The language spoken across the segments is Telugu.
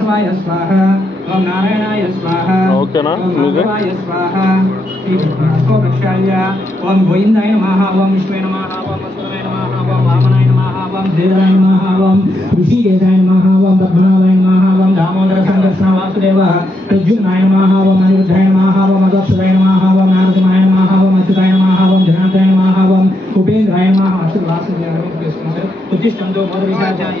కేశవాయ స్వాహ ఓం నారాయణాయ స్వాహ ఓకేనా మాధవాయ స్వాహ ఓం గోవిందాయ నమః ఓం విష్ణువే నమః ఓం వసుదేవాయ నమః ఓం వామనాయ నమః ఓం శ్రీధరాయ నమః ఓం ఋషికేశాయ నమః ఓం పద్మనాభాయ నమః ఓం దామోదర సంకర్షణ వాసుదేవ ప్రద్యుమ్నాయ నమః ఓం అనిరుద్ధాయ నమః ఓం అగోక్షరాయ నమః ఓం నారదమాయ నమః ఓం అచ్యుతాయ నమః ఓం జనార్దనాయ నమః ఓం ఉపేంద్రాయ నమః అసలు వాసుదేవ ఉత్తిష్టంతో మొదలుసాచాయ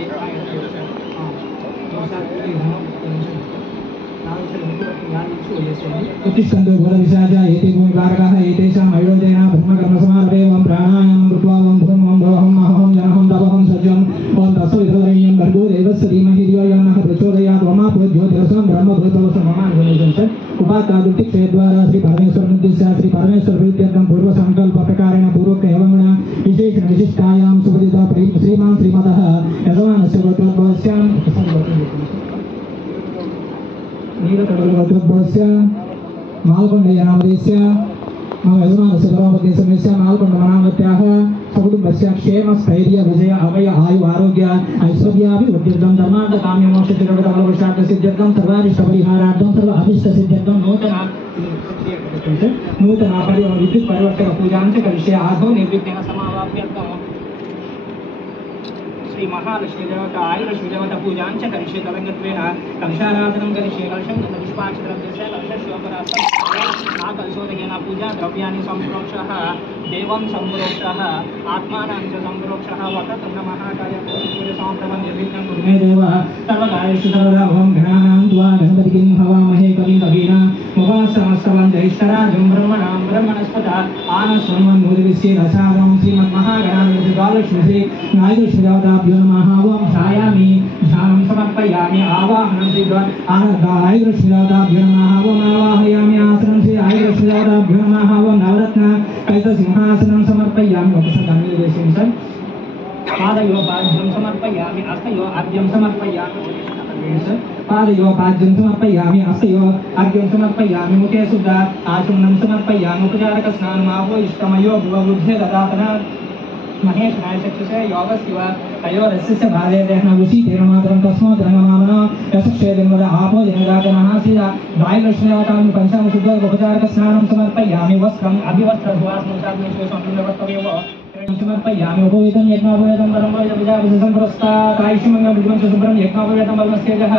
उत्तिष्ठन्तु भूतविशाचा एते भूमिकारकाः एतेषाम् आयुर्वेदेन ब्रह्मकर्मसमारभे ओं प्राणायामं कृत्वा ओं भूर्भुवं भवहं महहं जनहं तपहं सज्जम् ओं तत्सवितुर्वरेण्यं भर्गो देवस्य धीमहि धियो यो नः प्रचोदयात् ओमा ज्योतिरसं ब्रह्मभूतवसं ममानुगुणेशं उपात्तादुक्तिक्षयद्वारा श्री परमेश्वरमुद्दिश्य श्री परमेश्वरप्रीत्यर्थं पूर्वसङ्कल्पप्रकारेण पूर्वोक्त एवं विशेषण विशिष्टायां सुपदिता श्रीमान् श्रीमतः यजमानस्य गोत्रोद्भवस्यां नीलकण्डलगोत्रोद्भवस्य मालकोण्डयनामदेस्य मम यजमानस्य परमपतिसमेस्य मालकोण्डमनामत्याः सकुटुम्बस्य क्षेम स्थैर्य विजय अभय आयु आरोग्य ऐश्वर्याभिवृद्ध्यर्थं धर्मार्थकाम्यमोक्षतिरविधफलपुरुषार्थसिद्ध्यर्थं सर्वारिष्टपरिहारार्थं सर्व अभीष्टसिद्ध्यर्थं नूतन विद्युत् परिवर्तक पूजां च करिष्ये आदौ निर्विघ्नेन समावाप्यर्थं श्री महालक्ष्मी देवता आयुलक्ष्मी देवता पूजां च करिष्ये तदङ्गत्वेन कलशाराधनं करिष्ये कलशं पुष्पाक्षद्रव्यस्य कलशशोभनार्थं कलशोदकेन पूजा द्रव्याणि सम्प्रोक्षः देवं सम्प्रोक्षः आत्मानं च सम्प्रोक्षः वक्रतुण्ड महाकाय सूर्यसमप्रभं निर्विघ्नं कुरु मे देव सर्वकार्येषु सर्वदा ओं गणानां त्वा गणपतिं हवामहे कविं कवीनां मुखास्तमस्तवं ज्येष्ठराजं ब्रह्मणां ब्रह्मणस्पत आनशृण्वन्नोदिविश्ये रसादं श्रीमन्महागणाधिपति द्वादशश्री नायकश्री देवताभ्यो नमः ओं ध्यायामि ध्यानं समर्पयामि आवाहनं श्री नायकश्री देवताभ्यो नमः ओं आवाहयामि आसनं श्री नायकश्री देवताभ्यो नमः ओं नवरत्न कैतसिंहासनं समर्पयामि उपसंगमिदेशं पादयो पाद्यं समर्पयामि अस्तयो अर्घ्यं समर्पयामि पादयो पाद्यं समर्पयामि अस्तयो अर्घ्यं समर्पयामि मुखे शुद्ध आचमनं समर्पयामि उपचारकस्नानम् आपोयिष्टमयो भुवबुद्धे ददातन महेशनाय चक्षुषे योगस्व तयोरस्य भाले देहनवुषि तेन मात्रं तस्मात् रङ्गमामन यशक्षेदेवद आपो जनगातनः सीता वायुलक्ष्मीदेवतां पञ्चामशुद्ध उपचारकस्नानं समर्पयामि वस्त्रम् अभिवस्त्रभुवास्मृताग्निश्वेषं समर्पयामि उपवेदं यज्ञोपवेदं परमवेदं विजाविषं पुरस्तात् आयुष्मङ्गं विद्वंस शुभ्रं यज्ञोपवेदं परमस्तेजः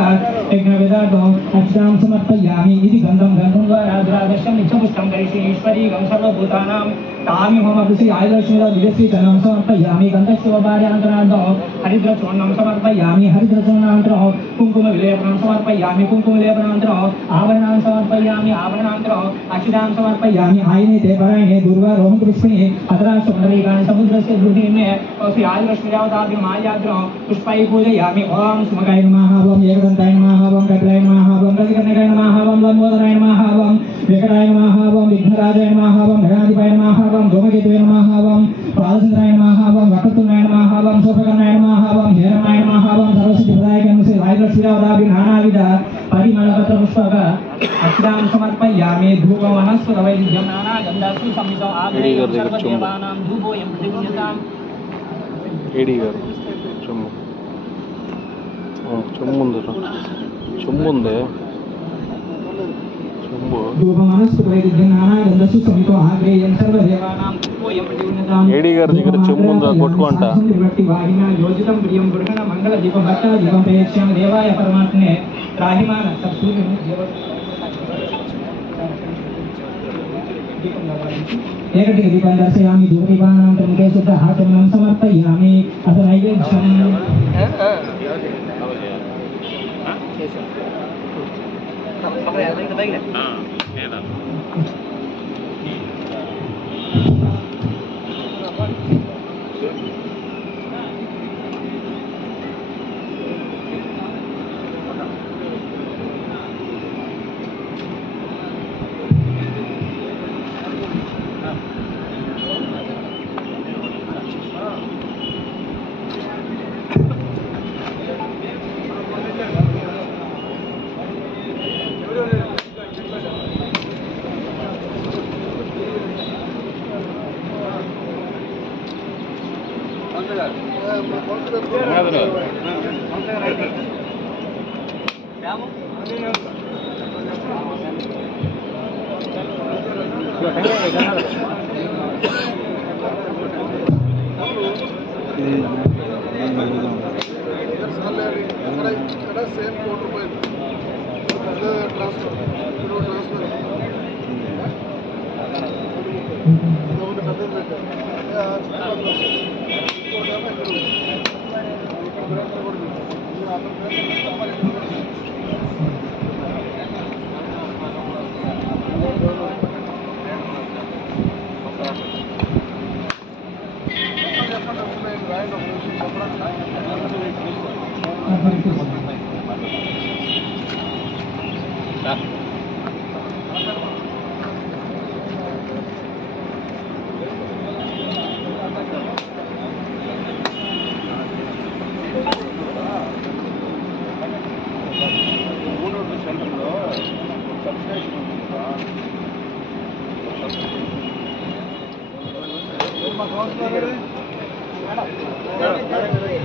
यज्ञवेदागं अक्षरां समर्पयामि इति गन्धं गन्धं द्वारा द्रादशं नित्यपुष्टं करिष्ये ईश्वरीगं सर्वभूतानां तामिहमपि आयुर्वेदविजयश्रीचनं समर्पयामि गन्धशिवभार्यान्तरार्धं हरिद्रचूर्णं समर्पयामि हरिद्रचूर्णान्तरं कुङ्कुमविलेपनं समर्पयामि कुङ्कुमविलेपनान्तरं आवरणां समर्पयामि आवरणान्तरं अक्षरां समर्पयामि आयने ते परायणे दुर्वारोहं पुष्पिणे अतराष्टपुण्डरीकानि समुद्रस्य गृहे मे श्री आयुलक्ष्मीदेवताभ्यो मायाद्रं पुष्पैः पूजयामि ओं सुमकाय नमः ओं एकदन्ताय नमः ओं कपिलाय नमः ओं गजकर्णकाय नमः ओं लम्बोदराय नमः ओं विकटाय नमः ओं विघ्नराजाय नमः ओं गणाधिपाय नमः ओं धूमकेतवे नमः ओं पादचन्द्राय नमः ओं वक्रतुण्डाय नमः ओं शोभकर्णाय नमः ओं हेरमाय नमः ओं सर्वसिद्धिप्रदायकाय नमः श्री आयुलक्ष्मीदेवताभ्यो नानाविध परिमलपत्रपुष्पक अक्षरां समर्पयामि धूपवनस्पतवैद्यं नानागन्धासु संयुतं आग्नेयं सर्वदेवानां धूपोऽयं प्रतिगृह्यताम् చెమ్ముందే धूपवनस्पतवैद्यं नानागन्धासु संयुतं आग्नेयं सर्वदेवानां धूपोऽयं प्रतिगृह्यताम् ఏడి గారి దగ్గర చెమ్ముందా కొట్టుకుంటా वाहिना योजितं प्रियं गुरुगण मंगल दीपं भट्टा दीपं प्रयच्छामि देवाय परमात्मने राहिमान सत्सूर्यं एकटे दीपं दर्शयामि धूपदीपानां मुखे शुद्ध आचमनं समर्पयामि अथ नैवेद्यं సేమ్ ₹1 ట్రాన్స్ఫర్ పెద్దది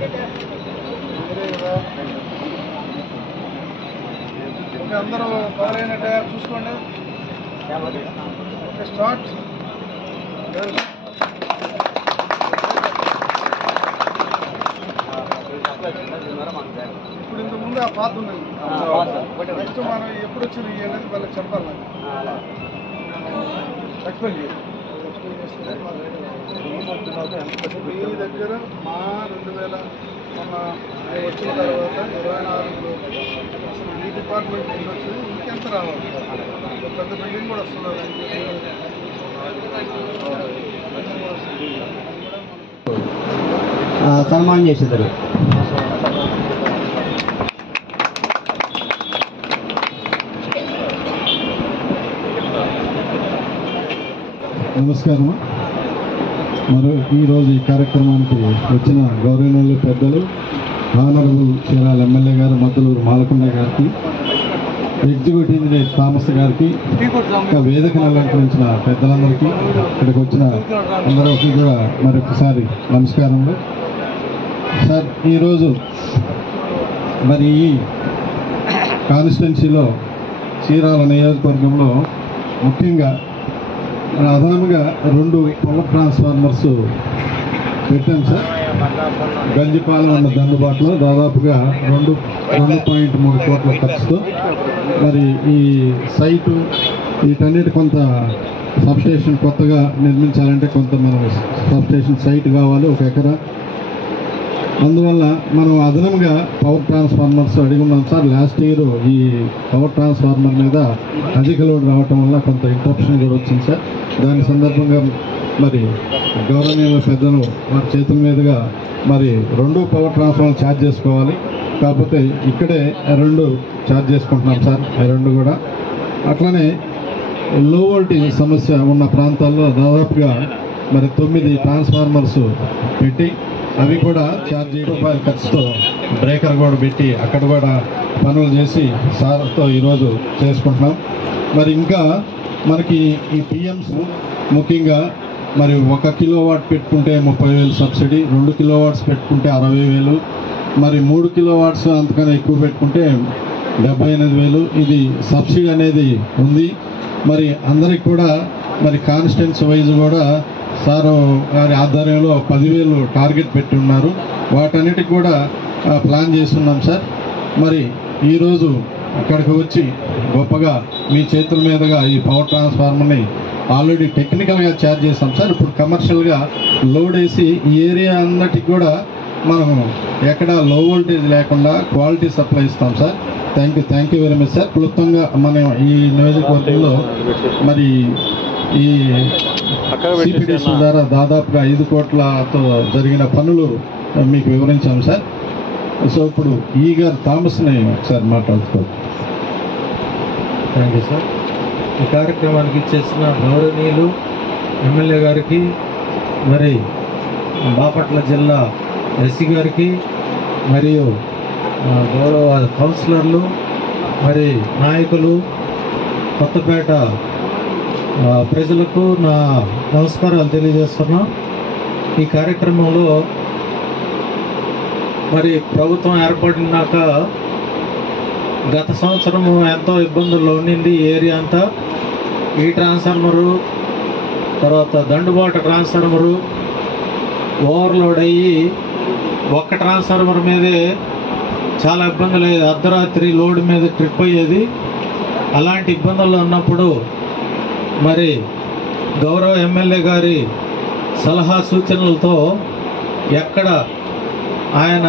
పెట్టారు అందరూ కవర్ అయినట్టే చూసుకోండి. Okay start. ఇప్పుడు ఇంతకుముందు ఆ పాత ఉంది. నెక్స్ట్ మనం ఎప్పుడు వచ్చింది అనేది వాళ్ళకి చెప్పాలి. ఎక్స్ప్లెయిన్ చేయాలి. మీ దగ్గర మా 2000 మొన్న వచ్చిన తర్వాత 24లో అసలు ఈ డిపార్ట్మెంట్ నుంచి వచ్చింది ఇంకెంత రావాలి? పెద్ద బిల్డింగ్ కూడా వస్తున్నారు. సన్మానం చేసేదారు. నమస్కారం. మరి ఈరోజు ఈ కార్యక్రమానికి వచ్చిన గౌరవనీయులు పెద్దలు ఆనరబుల్ చీరాల ఎమ్మెల్యే గారు మద్దలూరు మాలకొండ గారికి, ఎగ్జిక్యూటివ్ ఇంజనీర్ థామస్ గారికి, ఇంకా వేదికను అలంకరించిన పెద్దలందరికీ, ఇక్కడికి వచ్చిన అందరికీ కూడా మరొకసారి నమస్కారములు. సార్, ఈరోజు మరి ఈ కాన్స్టిట్యున్సీలో చీరాల నియోజకవర్గంలో ముఖ్యంగా అదనంగా 2 పవర్ ట్రాన్స్ఫార్మర్స్ పెట్టాం సార్. గంజిపాలెం ఉన్న దండుబాటులో దాదాపుగా 2.3 కోట్ల ఖర్చుతో మరి ఈ సైటు వీటన్నిటి కొంత సబ్స్టేషన్ కొత్తగా నిర్మించాలంటే కొంత మనం సబ్స్టేషన్ సైట్ కావాలి, 1 ఎకరా. అందువల్ల మనం అదనంగా పవర్ ట్రాన్స్ఫార్మర్స్ అడిగి ఉన్నాం సార్. లాస్ట్ ఇయర్ ఈ పవర్ ట్రాన్స్ఫార్మర్ మీద అధిక లోడ్ రావటం వల్ల కొంత ఇంటరప్షన్ కూడా వచ్చింది సార్. దాని సందర్భంగా మరి గౌరవనీయుల పెద్దలు వారి చేతుల మీదుగా మరి 2 పవర్ ట్రాన్స్ఫార్మర్ ఛార్జ్ చేసుకోవాలి. కాకపోతే ఇక్కడే 2 ఛార్జ్ చేసుకుంటున్నాం సార్. 2 కూడా అట్లనే లో వోల్టేజ్ సమస్య ఉన్న ప్రాంతాల్లో దాదాపుగా మరి 9 ట్రాన్స్ఫార్మర్స్ పెట్టి అవి కూడా ఛార్జ్ ₹1 ఖర్చుతో బ్రేకర్ కూడా పెట్టి అక్కడ కూడా పనులు చేసి సార్తో ఈరోజు చేసుకుంటున్నాం. మరి ఇంకా మనకి ఈ పిఎంస్ ముఖ్యంగా మరి 1 కిలోవాట్ పెట్టుకుంటే 30,000 సబ్సిడీ, 2 కిలోవాట్స్ పెట్టుకుంటే 60,000, మరి 3 కిలోవాట్స్ అంతకన్నా ఎక్కువ పెట్టుకుంటే 78,000 ఇది సబ్సిడీ అనేది ఉంది. మరి అందరికి కూడా మరి కాన్స్టిట్యున్సీ వైజ్ కూడా సారు గారి ఆధ్వర్యంలో 10,000 టార్గెట్ పెట్టి ఉన్నారు. వాటన్నిటికి కూడా ప్లాన్ చేస్తున్నాం సార్. మరి ఈరోజు ఇక్కడికి వచ్చి గొప్పగా మీ చేతుల మీదుగా ఈ పవర్ ట్రాన్స్ఫార్మర్ని ఆల్రెడీ టెక్నికల్గా ఛార్జ్ చేస్తాం సార్. ఇప్పుడు కమర్షియల్గా లోడ్ వేసి ఈ ఏరియా అన్నిటికి కూడా మనం ఎక్కడ లో వోల్టేజ్ లేకుండా క్వాలిటీ సప్లై ఇస్తాం sir. Thank you very much sir. క్లుప్తంగా మనం ఈ నియోజకవర్గంలో మరి ఈ సిపిటిసి ద్వారా దాదాపుగా 5 కోట్లతో జరిగిన పనులు మీకు వివరించాం సార్. సో ఇప్పుడు ఈ గారు థామస్ని ఒకసారి మాట్లాడుకోవచ్చు. Thank you sir. ఈ కార్యక్రమానికి ఇచ్చేసిన గౌరవనీయులు ఎమ్మెల్యే గారికి, మరి బాపట్ల జిల్లా ఎస్సీ గారికి, మరియు గౌరవ కౌన్సిలర్లు, మరి నాయకులు, కొత్తపేట ప్రజలకు నా నమస్కారాలు తెలియజేస్తున్నాం. ఈ కార్యక్రమంలో మరి ప్రభుత్వం ఏర్పడినాక గత సంవత్సరము ఎంతో ఇబ్బందుల్లో ఉండింది ఈ ఏరియా అంతా. ఈ ట్రాన్స్ఫార్మరు, తర్వాత దండుబాటు ట్రాన్స్ఫార్మరు ఓవర్లోడ్ అయ్యి ఒక్క ట్రాన్స్ఫార్మర్ మీదే చాలా ఇబ్బందులు అయ్యేది. అర్ధరాత్రి లోడ్ మీద ట్రిప్ అయ్యేది. అలాంటి ఇబ్బందుల్లో ఉన్నప్పుడు మరి గౌరవ ఎమ్మెల్యే గారి సలహా సూచనలతో ఎక్కడ ఆయన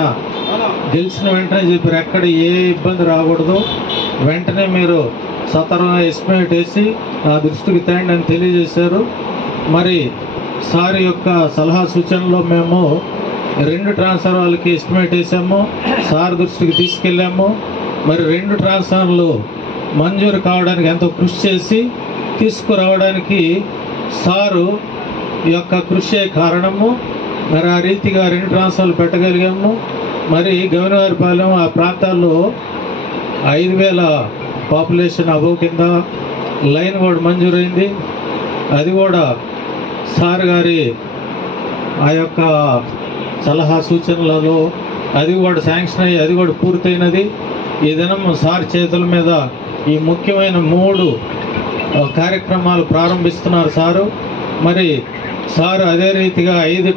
గెలిచిన వెంటనే చెప్పారు, ఎక్కడ ఏ ఇబ్బంది రాకూడదు, వెంటనే మీరు సత్వరంగా ఎస్టిమేట్ వేసి నా దృష్టికి తేండి అని తెలియజేశారు. మరి సార్ యొక్క సలహా సూచనలో మేము 2 ట్రాన్స్ఫార్మర్లకి ఎస్టిమేట్ వేసాము, సార్ దృష్టికి తీసుకెళ్ళాము. మరి 2 ట్రాన్స్ఫార్మర్లు మంజూరు కావడానికి ఎంతో కృషి చేసి తీసుకురావడానికి సారు యొక్క కృషి కారణము. మరి ఆ రీతిగా 2 ట్రాన్స్ఫార్మర్లు పెట్టగలిగాము. మరి గవినవారిపాలెం ఆ ప్రాంతాల్లో 5,000 పాపులేషన్ అబవ్ కింద లైన్ కూడా మంజూరైంది. అది కూడా సార్ గారి ఆ యొక్క సలహా సూచనలలో అది కూడా శాంక్షన్ అయ్యి అది కూడా పూర్తయినది. ఈ దినం సార్ చేతుల మీద ఈ ముఖ్యమైన 3 కార్యక్రమాలు ప్రారంభిస్తున్నారు సారు. మరి సార్ అదే రీతిగా 5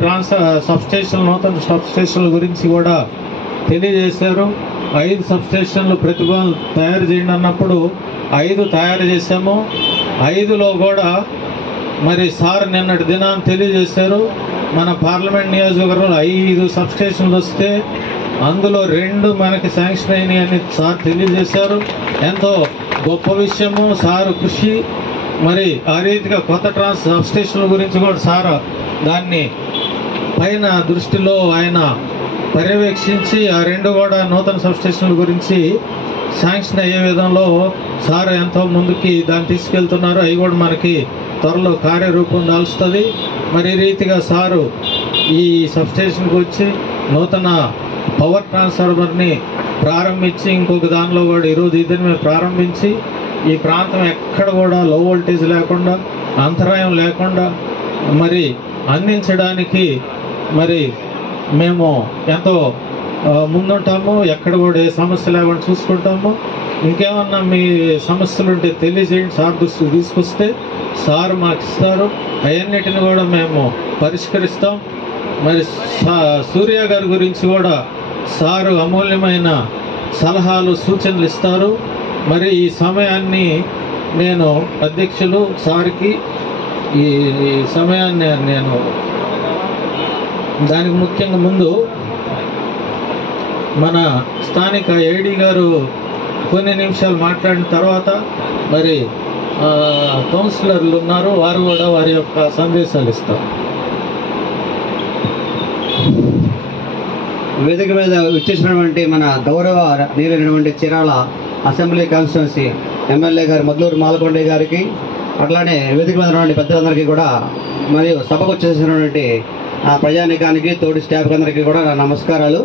సబ్స్టేషన్లు, నూతన సబ్స్టేషన్ల గురించి కూడా తెలియజేశారు. 5 సబ్స్టేషన్లు ప్రతిభను తయారు చేయండి అన్నప్పుడు 5 తయారు చేశాము. 5లో కూడా మరి సార్ నిన్నటి దినాన్ని తెలియజేశారు, మన పార్లమెంట్ నియోజకవర్గంలో 5 సబ్స్టేషన్లు వస్తే అందులో 2 మనకి శాంక్షన్ అయినాయి అని సార్ తెలియజేశారు. ఎంతో గొప్ప విషయము సారు కృషి. మరి ఆ రీతిగా కొత్త సబ్స్టేషన్ల గురించి కూడా సార్ దాన్ని పైన దృష్టిలో ఆయన పర్యవేక్షించి ఆ 2 కూడా నూతన సబ్స్టేషన్ల గురించి శాంక్షన్ అయ్యే విధంలో సార్ ఎంతో ముందుకి దాన్ని తీసుకెళ్తున్నారు. అవి కూడా మనకి త్వరలో కార్యరూపం దాల్చుతుంది. మరి ఈ రీతిగా సారు ఈ సబ్స్టేషన్కి వచ్చి నూతన పవర్ ట్రాన్స్ఫార్మర్ని ప్రారంభించి ఇంకొక దానిలో కూడా ఈరోజు ఇద్దరిని ప్రారంభించి ఈ ప్రాంతం ఎక్కడ కూడా లో వోల్టేజ్ లేకుండా, అంతరాయం లేకుండా మరి అందించడానికి మరి మేము ఎంతో ముందుంటాము. ఎక్కడ కూడా ఏ సమస్య లేకుండా చూసుకుంటాము. ఇంకేమన్నా మీ సమస్యలు ఉంటే తెలియజేయండి, సార్ దృష్టికి తీసుకొస్తే సార్ మాకు ఇస్తారు. అవన్నిటిని కూడా మేము పరిష్కరిస్తాం. మరి సూర్య గారి గురించి కూడా సారు అమూల్యమైన సలహాలు, సూచనలు ఇస్తారు. మరి ఈ సమయాన్ని నేను అధ్యక్షులు సార్కి ఈ సమయాన్ని నేను దానికి ముఖ్యంగా ముందు మన స్థానిక ఏడీ గారు కొన్ని నిమిషాలు మాట్లాడిన తర్వాత మరి కౌన్సిలర్లు ఉన్నారు, వారు కూడా వారి యొక్క సందేశాలు ఇస్తారు. వేదిక మీద వచ్చేసినటువంటి మన గౌరవ నీరైనటువంటి చీరాల అసెంబ్లీ కాన్స్టిట్యున్సీ ఎమ్మెల్యే గారు మద్లూరు మాలకొండ గారికి, అట్లానే వేదిక మీద ఉన్నటువంటి పెద్దలందరికీ కూడా, మరియు సభకు వచ్చేసినటువంటి ప్రజానికానికి, తోటి స్టాఫ్ అందరికీ కూడా నా నమస్కారాలు.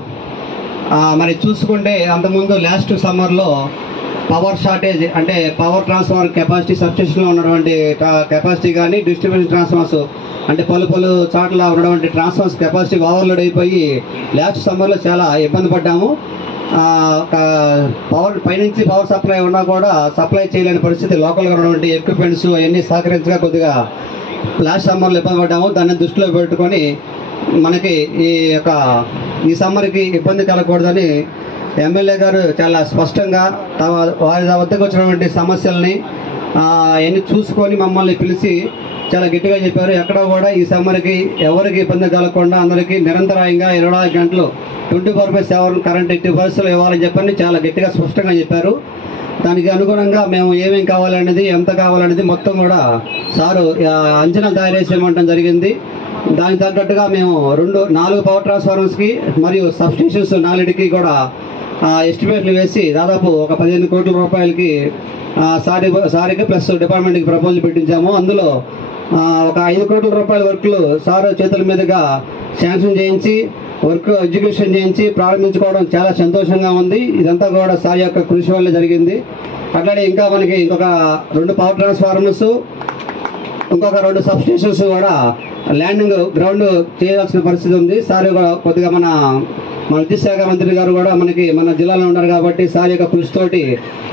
మరి చూసుకుంటే అంతకుముందు లాస్ట్ సమ్మర్లో పవర్ షార్టేజ్, అంటే పవర్ ట్రాన్స్ఫార్మర్ కెపాసిటీ సబ్స్టేషన్లో ఉన్నటువంటి కెపాసిటీ కానీ, డిస్ట్రిబ్యూషన్ ట్రాన్స్ఫార్మర్స్ అంటే పలు చాట్ల ఉన్నటువంటి ట్రాన్స్ఫార్మర్స్ కెపాసిటీ ఓవర్లోడ్ అయిపోయి లాస్ట్ సమ్మర్లో చాలా ఇబ్బంది పడ్డాము. పవర్ పైనుంచి పవర్ సప్లై ఉన్నా కూడా సప్లై చేయలేని పరిస్థితి, లోకల్గా ఉన్నటువంటి ఎక్విప్మెంట్స్ అవన్నీ సహకరించగా కొద్దిగా లాస్ట్ సమ్మర్లో ఇబ్బంది పడ్డాము. దాన్ని దృష్టిలో పెట్టుకొని మనకి ఈ సమ్మర్కి ఇబ్బంది కలగకూడదని ఎమ్మెల్యే గారు చాలా స్పష్టంగా వారి వద్దకు వచ్చినటువంటి సమస్యల్ని అవన్నీ చూసుకొని మమ్మల్ని పిలిచి చాలా గట్టిగా చెప్పారు. ఎక్కడ కూడా ఈ సమ్మర్కి ఎవరికి ఇబ్బంది కలగకుండా అందరికీ నిరంతరాయంగా 24 గంటలు 24/7 కరెంట్ ఎట్టి పరిస్థితులు ఇవ్వాలని చెప్పని చాలా గట్టిగా స్పష్టంగా చెప్పారు. దానికి అనుగుణంగా మేము ఏమేమి కావాలనేది, ఎంత కావాలనేది మొత్తం కూడా సారు అంచనాలు తయారు చేసేయమంటం జరిగింది. దానికి తగ్గట్టుగా మేము 4 పవర్ ట్రాన్స్ఫార్మర్స్కి మరియు సబ్స్టేషన్స్ 4కి కూడా ఎస్టిమేట్లు వేసి దాదాపు ఒక 15 కోట్ల రూపాయలకి సారికి ప్లస్ డిపార్ట్మెంట్కి ప్రపోజల్ పెట్టించాము. అందులో ఒక 5 కోట్ల రూపాయల వర్క్లు సార్ చేతుల మీదుగా శాంక్షన్ చేయించి వర్క్ ఎగ్జిక్యూషన్ చేయించి ప్రారంభించుకోవడం చాలా సంతోషంగా ఉంది. ఇదంతా కూడా సార్ యొక్క కృషి వల్ల జరిగింది. అట్లానే ఇంకా మనకి ఇంకొక 2 పవర్ ట్రాన్స్ఫార్మర్స్, ఇంకొక 2 సబ్స్టేషన్స్ కూడా ల్యాండింగ్ గ్రౌండ్ చేయాల్సిన పరిస్థితి ఉంది. సార్ కొద్దిగా మన మన విద్యుత్ శాఖ మంత్రి గారు కూడా మన జిల్లాలో ఉన్నారు కాబట్టి సార్ యొక్క కృషితోటి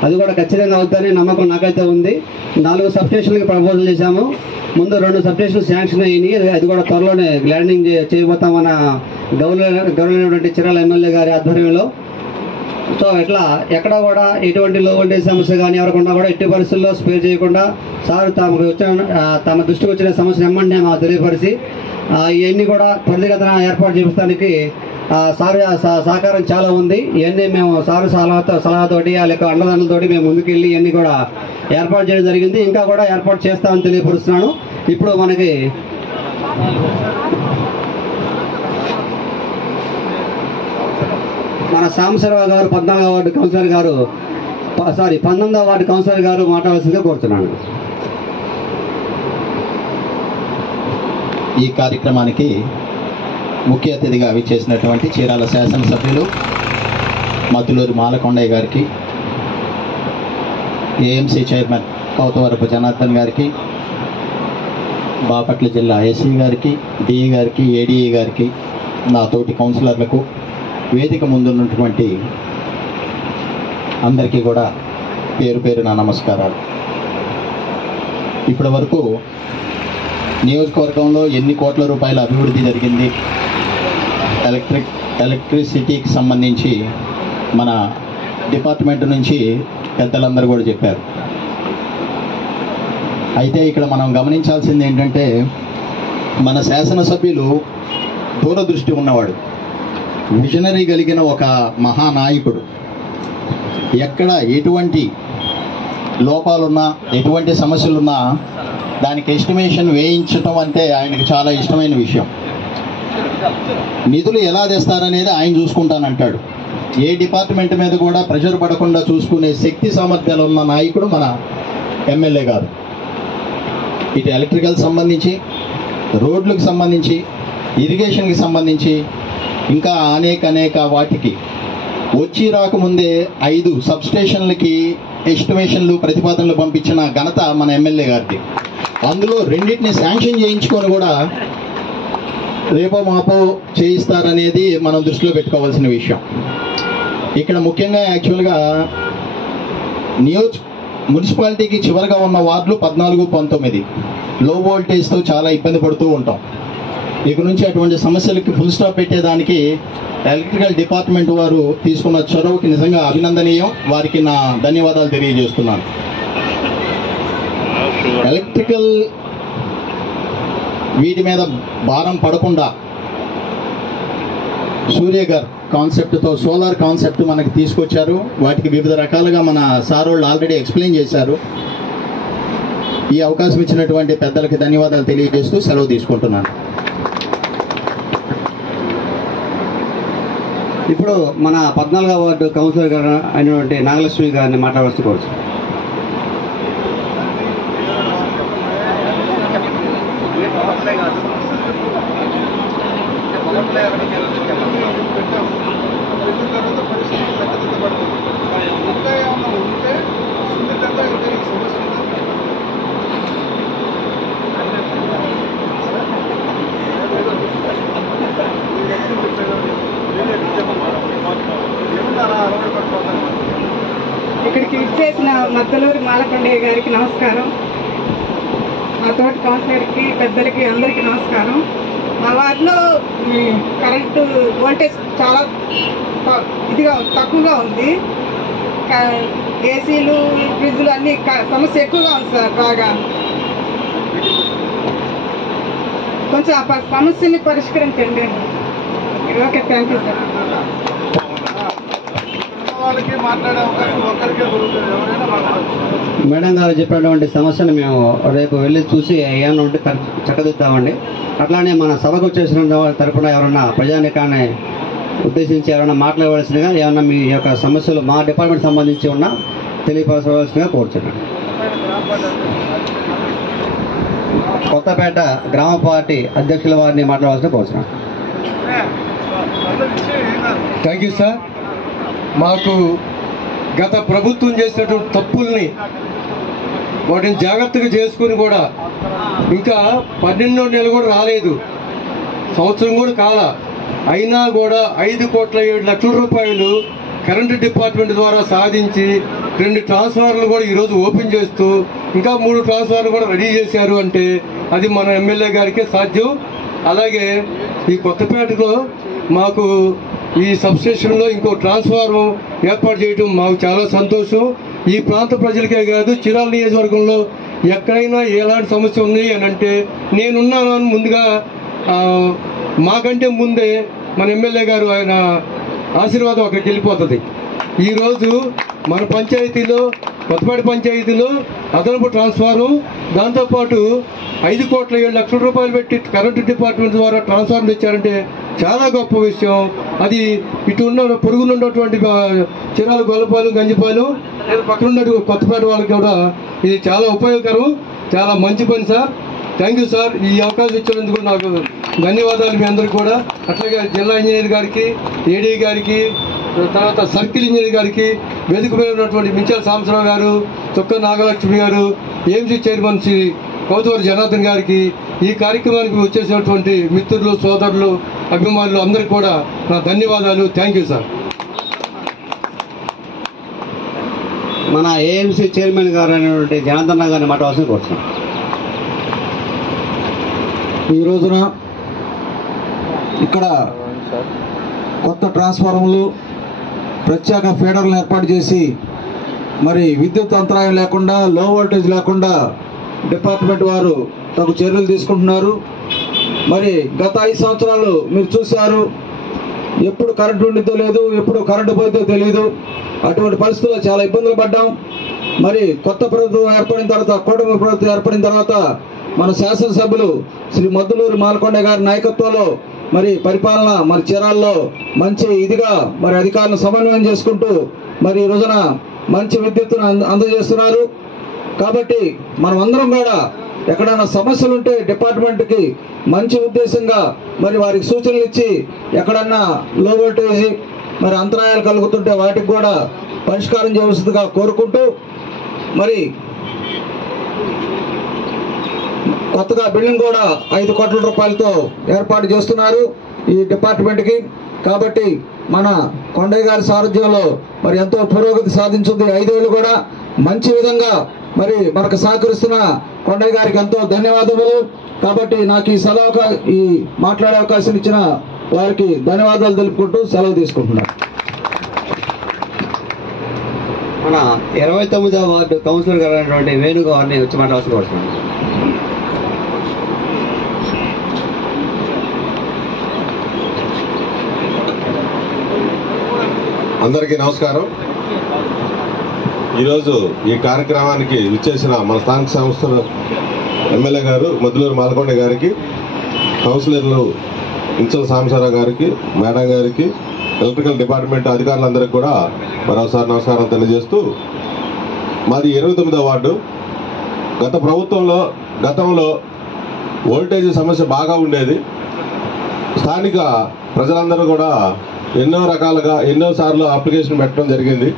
అది కూడా ఖచ్చితంగా అవుతుందని నమ్మకం నాకైతే ఉంది. 4 సబ్స్టేషన్లకి ప్రపోజల్ చేశాము. ముందు 2 సబ్స్టేషన్లు శాంక్షన్ అయినాయి. అది కూడా త్వరలోనే ల్యాండింగ్ చేయబోతామన్న గవర్నర్ చిరాల ఎమ్మెల్యే గారి ఆధ్వర్యంలో. సో ఇట్లా ఎక్కడ కూడా ఎటువంటి లో వోల్టేజ్ సమస్య కానీ ఎవరికన్నా కూడా ఎట్టి పరిస్థితుల్లో స్పేర్ చేయకుండా సార్ తమ దృష్టికి వచ్చిన సమస్య ఎమ్మంటే మాకు తెలియపరిచి ఇవన్నీ కూడా త్వరితగతిన ఏర్పాటు చేయించడానికి సార్ సహకారం చాలా ఉంది. ఇవన్నీ మేము సార్ సలహాతోటి వాళ్ళ యొక్క అండదండలతోటి మేము ముందుకెళ్ళి ఇవన్నీ కూడా ఏర్పాటు చేయడం జరిగింది. ఇంకా కూడా ఏర్పాటు చేస్తామని తెలియపరుస్తున్నాను. ఇప్పుడు మనకి మన సాంబశివరావు గారు 14వ వార్డు కౌన్సిలర్ గారు 19వ వార్డు కౌన్సిలర్ గారు మాట్లాడాల్సిందిగా కోరుతున్నాను. ఈ కార్యక్రమానికి ముఖ్య అతిథిగా విచ్చేసినటువంటి చీరాల శాసనసభ్యులు మతులూరు మాలకొండయ్య గారికి, ఏఎంసీ చైర్మన్ కౌతవరపు జనార్దన్ గారికి, బాపట్ల జిల్లా ఎస్సీ గారికి, డిఈ గారికి, ఏడీఈ గారికి, నా తోటి కౌన్సిలర్లకు, వేదిక ముందున్నటువంటి అందరికీ కూడా పేరు పేరున నమస్కారాలు. ఇప్పటి వరకు నియోజకవర్గంలో ఎన్ని కోట్ల రూపాయల అభివృద్ధి జరిగింది, ఎలక్ట్రిసిటీకి సంబంధించి మన డిపార్ట్మెంట్ నుంచి పెద్దలందరూ కూడా చెప్పారు. అయితే ఇక్కడ మనం గమనించాల్సింది ఏంటంటే మన శాసనసభ్యులు దూరదృష్టి ఉన్నవాడు, విజనరీ కలిగిన ఒక మహానాయకుడు. ఎక్కడ ఎటువంటి లోపాలున్నా ఎటువంటి సమస్యలున్నా దానికి ఎస్టిమేషన్ వేయించటం అంటే ఆయనకు చాలా ఇష్టమైన విషయం. నిధులు ఎలా తెస్తారనేది ఆయన చూసుకుంటానంటాడు. ఏ డిపార్ట్మెంట్ మీద కూడా ప్రెషర్ పడకుండా చూసుకునే శక్తి సామర్థ్యాలు ఉన్న నాయకుడు మన ఎమ్మెల్యే గారు. ఇటు ఎలక్ట్రికల్ సంబంధించి, రోడ్లకు సంబంధించి, ఇరిగేషన్కి సంబంధించి, ఇంకా అనేక వాటికి వచ్చి రాకముందే 5 సబ్స్టేషన్లకి ఎస్టిమేషన్లు ప్రతిపాదనలు పంపించిన ఘనత మన ఎమ్మెల్యే గారిది. అందులో 2టిని శాంక్షన్ చేయించుకొని కూడా రేపో మాపో చేయిస్తారనేది మనం దృష్టిలో పెట్టుకోవాల్సిన విషయం. ఇక్కడ ముఖ్యంగా యాక్చువల్గా మున్సిపాలిటీకి చివరిగా ఉన్న వార్డులు 14, 19 లో వోల్టేజ్తో చాలా ఇబ్బంది పడుతూ ఉంటాం. ఇక నుంచి అటువంటి సమస్యలకి ఫుల్ స్టాప్ పెట్టేదానికి ఎలక్ట్రికల్ డిపార్ట్మెంట్ వారు తీసుకున్న చొరవకి నిజంగా అభినందనీయం. వారికి నా ధన్యవాదాలు తెలియజేస్తున్నాను. ఎలక్ట్రికల్ వీటి మీద భారం పడకుండా సూర్య గారు కాన్సెప్ట్తో సోలార్ కాన్సెప్ట్ మనకి తీసుకొచ్చారు. వాటికి వివిధ రకాలుగా మన సార్ వాళ్ళు ఆల్రెడీ ఎక్స్ప్లెయిన్ చేశారు. ఈ అవకాశం ఇచ్చినటువంటి పెద్దలకి ధన్యవాదాలు తెలియజేస్తూ సెలవు తీసుకుంటున్నాను. ఇప్పుడు మన 14వ వార్డు కౌన్సిలర్ గారు అయినటువంటి నాగలక్ష్మి గారిని మాట్లాడాల్సి కోరుచు. ఇక్కడికి విచ్చేసిన మద్దలూరు మాలకొండయ్య గారికి నమస్కారం. మా తోటి కౌన్సిలర్కి, పెద్దలకి అందరికీ నమస్కారం. మా వార్డులో కరెంటు వోల్టేజ్ చాలా తక్కువగా ఉంది. ఏసీలు, ఫ్రిడ్జ్లు అన్ని సమస్య ఎక్కువగా ఉంది సార్. బాగా కొంచెం ఆ సమస్యని పరిష్కరించండి. Okay, thank you sir. Madam గారు చెప్పినటువంటి సమస్యను మేము రేపు వెళ్ళి చూసి ఏమన్నా ఉంటే చక్కదిద్దామండి. అట్లానే మన సభకు వచ్చేసిన తరపున ఎవరన్నా ప్రజానికాన్ని ఉద్దేశించి ఎవరైనా మాట్లాడవలసిందిగా, ఏమన్నా మీ యొక్క సమస్యలు మా డిపార్ట్మెంట్ సంబంధించి ఉన్నా తెలియపరచవలసిందిగా కోరుచున్నాను. కొత్తపేట గ్రామ పార్టీ అధ్యక్షుల వారిని మాట్లాడవలసిన కోరుచున్నాను. Thank you sir. మాకు గత ప్రభుత్వం చేసినటువంటి తప్పుల్ని వాటిని జాగ్రత్తగా చేసుకుని కూడా ఇంకా 12వ నెల కూడా రాలేదు, సంవత్సరం కూడా కాల అయినా కూడా 5,07,00,000 రూపాయలు కరెంటు డిపార్ట్మెంట్ ద్వారా సాధించి 2 ట్రాన్స్ఫార్మర్లు కూడా ఈరోజు ఓపెన్ చేస్తూ ఇంకా 3 ట్రాన్స్ఫార్మర్లు కూడా రెడీ చేశారు అంటే అది మన ఎమ్మెల్యే గారికే సాధ్యం. అలాగే ఈ కొత్తపేటలో మాకు ఈ సబ్స్టేషన్లో ఇంకో ట్రాన్స్ఫార్మర్ ఏర్పాటు చేయడం మాకు చాలా సంతోషం. ఈ ప్రాంత ప్రజలకే కాదు, చిరాల నియోజకవర్గంలో ఎక్కడైనా ఎలాంటి సమస్య ఉంది అని అంటే నేనున్నాను అని ముందుగా మాకంటే ముందే మన ఎమ్మెల్యే గారు ఆయన ఆశీర్వాదం అక్కడికి వెళ్ళిపోతుంది. ఈరోజు మన పంచాయతీలో కొత్తపేట పంచాయతీలో అదనపు ట్రాన్స్ఫార్మర్, దాంతోపాటు 5,07,00,000 రూపాయలు పెట్టి కరెంటు డిపార్ట్మెంట్ ద్వారా ట్రాన్స్ఫార్మర్ ఇచ్చారంటే చాలా గొప్ప విషయం. అది ఇటు ఉన్న పొరుగునున్నటువంటి చిరాలు, గొల్లపాలు, గంజిపాలు, పక్కన ఉన్న కొత్తపేట వాళ్ళకి కూడా ఇది చాలా ఉపయోగకరం. చాలా మంచి పని సార్. Thank you sir. ఈ అవకాశం ఇచ్చినందుకు నాకు ధన్యవాదాలు మీ అందరికీ కూడా. అట్లాగే జిల్లా ఇంజనీర్ గారికి, ఏడీ గారికి, తర్వాత సర్కిల్ ఇంజనీర్ గారికి, వేదిక మీద ఉన్నటువంటి మించాల సాంబశివరావు గారు, చుక్క నాగలక్ష్మి గారు, ఏఎంసీ చైర్మన్ శ్రీ కౌతూరి జనార్దన్ గారికి, ఈ కార్యక్రమానికి వచ్చేసినటువంటి మిత్రులు, సోదరులు, అభిమానులు అందరికీ కూడా నా ధన్యవాదాలు. Thank you sir. మన ఏఎంసీ చైర్మన్ గారు అయినటువంటి జనార్దన్ గారిని మాట్లాడాల్సిన కోరుతున్నాం. ఈ రోజున ఇక్కడ కొత్త ట్రాన్స్ఫార్మర్లు, ప్రత్యేక ఫీడర్లను ఏర్పాటు చేసి మరి విద్యుత్ అంతరాయం లేకుండా, లో వోల్టేజ్ లేకుండా డిపార్ట్మెంట్ వారు తగు చర్యలు తీసుకుంటున్నారు. మరి గత 5 సంవత్సరాలు మీరు చూశారు, ఎప్పుడు కరెంటు ఉండిద్దో లేదు, ఎప్పుడు కరెంటు పోయిద్దో తెలియదు. అటువంటి పరిస్థితుల్లో చాలా ఇబ్బందులు పడ్డాం. మరి కొత్త ప్రభుత్వం ఏర్పడిన తర్వాత, కూటమి ప్రభుత్వం ఏర్పడిన తర్వాత మన శాసనసభ్యులు శ్రీ మద్దులూరి మాలకొండ గారి నాయకత్వంలో మరి పరిపాలన మరి చీరాల్లో మంచి ఇదిగా మరి అధికారులను సమన్వయం చేసుకుంటూ మరి ఈ రోజున మంచి విద్యుత్తును అందజేస్తున్నారు. కాబట్టి మనం అందరం కూడా ఎక్కడైనా సమస్యలు ఉంటే డిపార్ట్మెంట్కి మంచి ఉద్దేశంగా మరి వారికి సూచనలు ఇచ్చి ఎక్కడన్నా లో వోల్టేజ్ మరి అంతరాయాలు కలుగుతుంటే వాటికి కూడా పరిష్కారం చేయవలసిందిగా కోరుకుంటూ, మరి కొత్తగా బిల్డింగ్ కూడా 5 కోట్ల రూపాయలతో ఏర్పాటు చేస్తున్నారు ఈ డిపార్ట్మెంట్కి. కాబట్టి మన కొండయ్య గారి సారథ్యంలో మరి ఎంతో పురోగతి సాధించింది. 5 ఏళ్ళు కూడా మంచి విధంగా మరి మనకు సహకరిస్తున్న కొండయ్య గారికి ఎంతో ధన్యవాదములు. కాబట్టి నాకు ఈ మాట్లాడే అవకాశం ఇచ్చిన వారికి ధన్యవాదాలు తెలుపుకుంటూ సెలవు తీసుకుంటున్నాను. మన 29వ వార్డు కౌన్సిలర్ గారు అయినటువంటి వేణు గారిని వచ్చి మాట్లాడాల్సిన కోరుతున్నాను. అందరికీ నమస్కారం. ఈరోజు ఈ కార్యక్రమానికి విచ్చేసిన మన స్థానిక సంస్థల ఎమ్మెల్యే గారు మద్దులూరి మాలకొండ గారికి, కౌన్సిలర్లు మించాల సాంబశివరావు గారికి, మేడం గారికి, ఎలక్ట్రికల్ డిపార్ట్మెంట్ అధికారులందరికీ కూడా మరోసారి నమస్కారం తెలియజేస్తూ, మాది 29వ వార్డు. గతంలో వోల్టేజ్ సమస్య బాగా ఉండేది. స్థానిక ప్రజలందరూ కూడా ఎన్నోసార్లు అప్లికేషన్ పెట్టడం జరిగింది.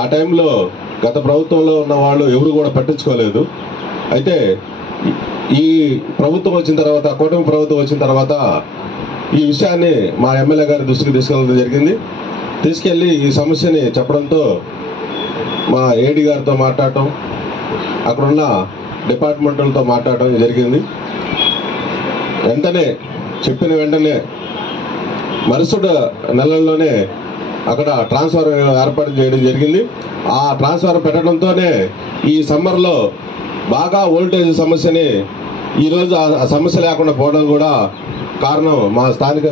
ఆ టైంలో గత ప్రభుత్వంలో ఉన్న వాళ్ళు ఎవరు కూడా పట్టించుకోలేదు. అయితే ఈ ప్రభుత్వం వచ్చిన తర్వాత, కూటమి ప్రభుత్వం వచ్చిన తర్వాత ఈ విషయాన్ని మా ఎమ్మెల్యే గారి దృష్టికి తీసుకెళ్ళడం జరిగింది. తీసుకెళ్ళి ఈ సమస్యని చెప్పడంతో మా ఏడీ గారితో మాట్లాడటం, అక్కడున్న డిపార్ట్మెంట్లతో మాట్లాడటం జరిగింది. చెప్పిన వెంటనే మరుసటి నెలల్లోనే అక్కడ ట్రాన్స్ఫార్మర్ ఏర్పాటు చేయడం జరిగింది. ఆ ట్రాన్స్ఫార్మర్ పెట్టడంతోనే ఈ సమ్మర్లో బాగా వోల్టేజ్ సమస్యని ఈరోజు ఆ సమస్య లేకుండా పోవడం కూడా కారణం మా స్థానిక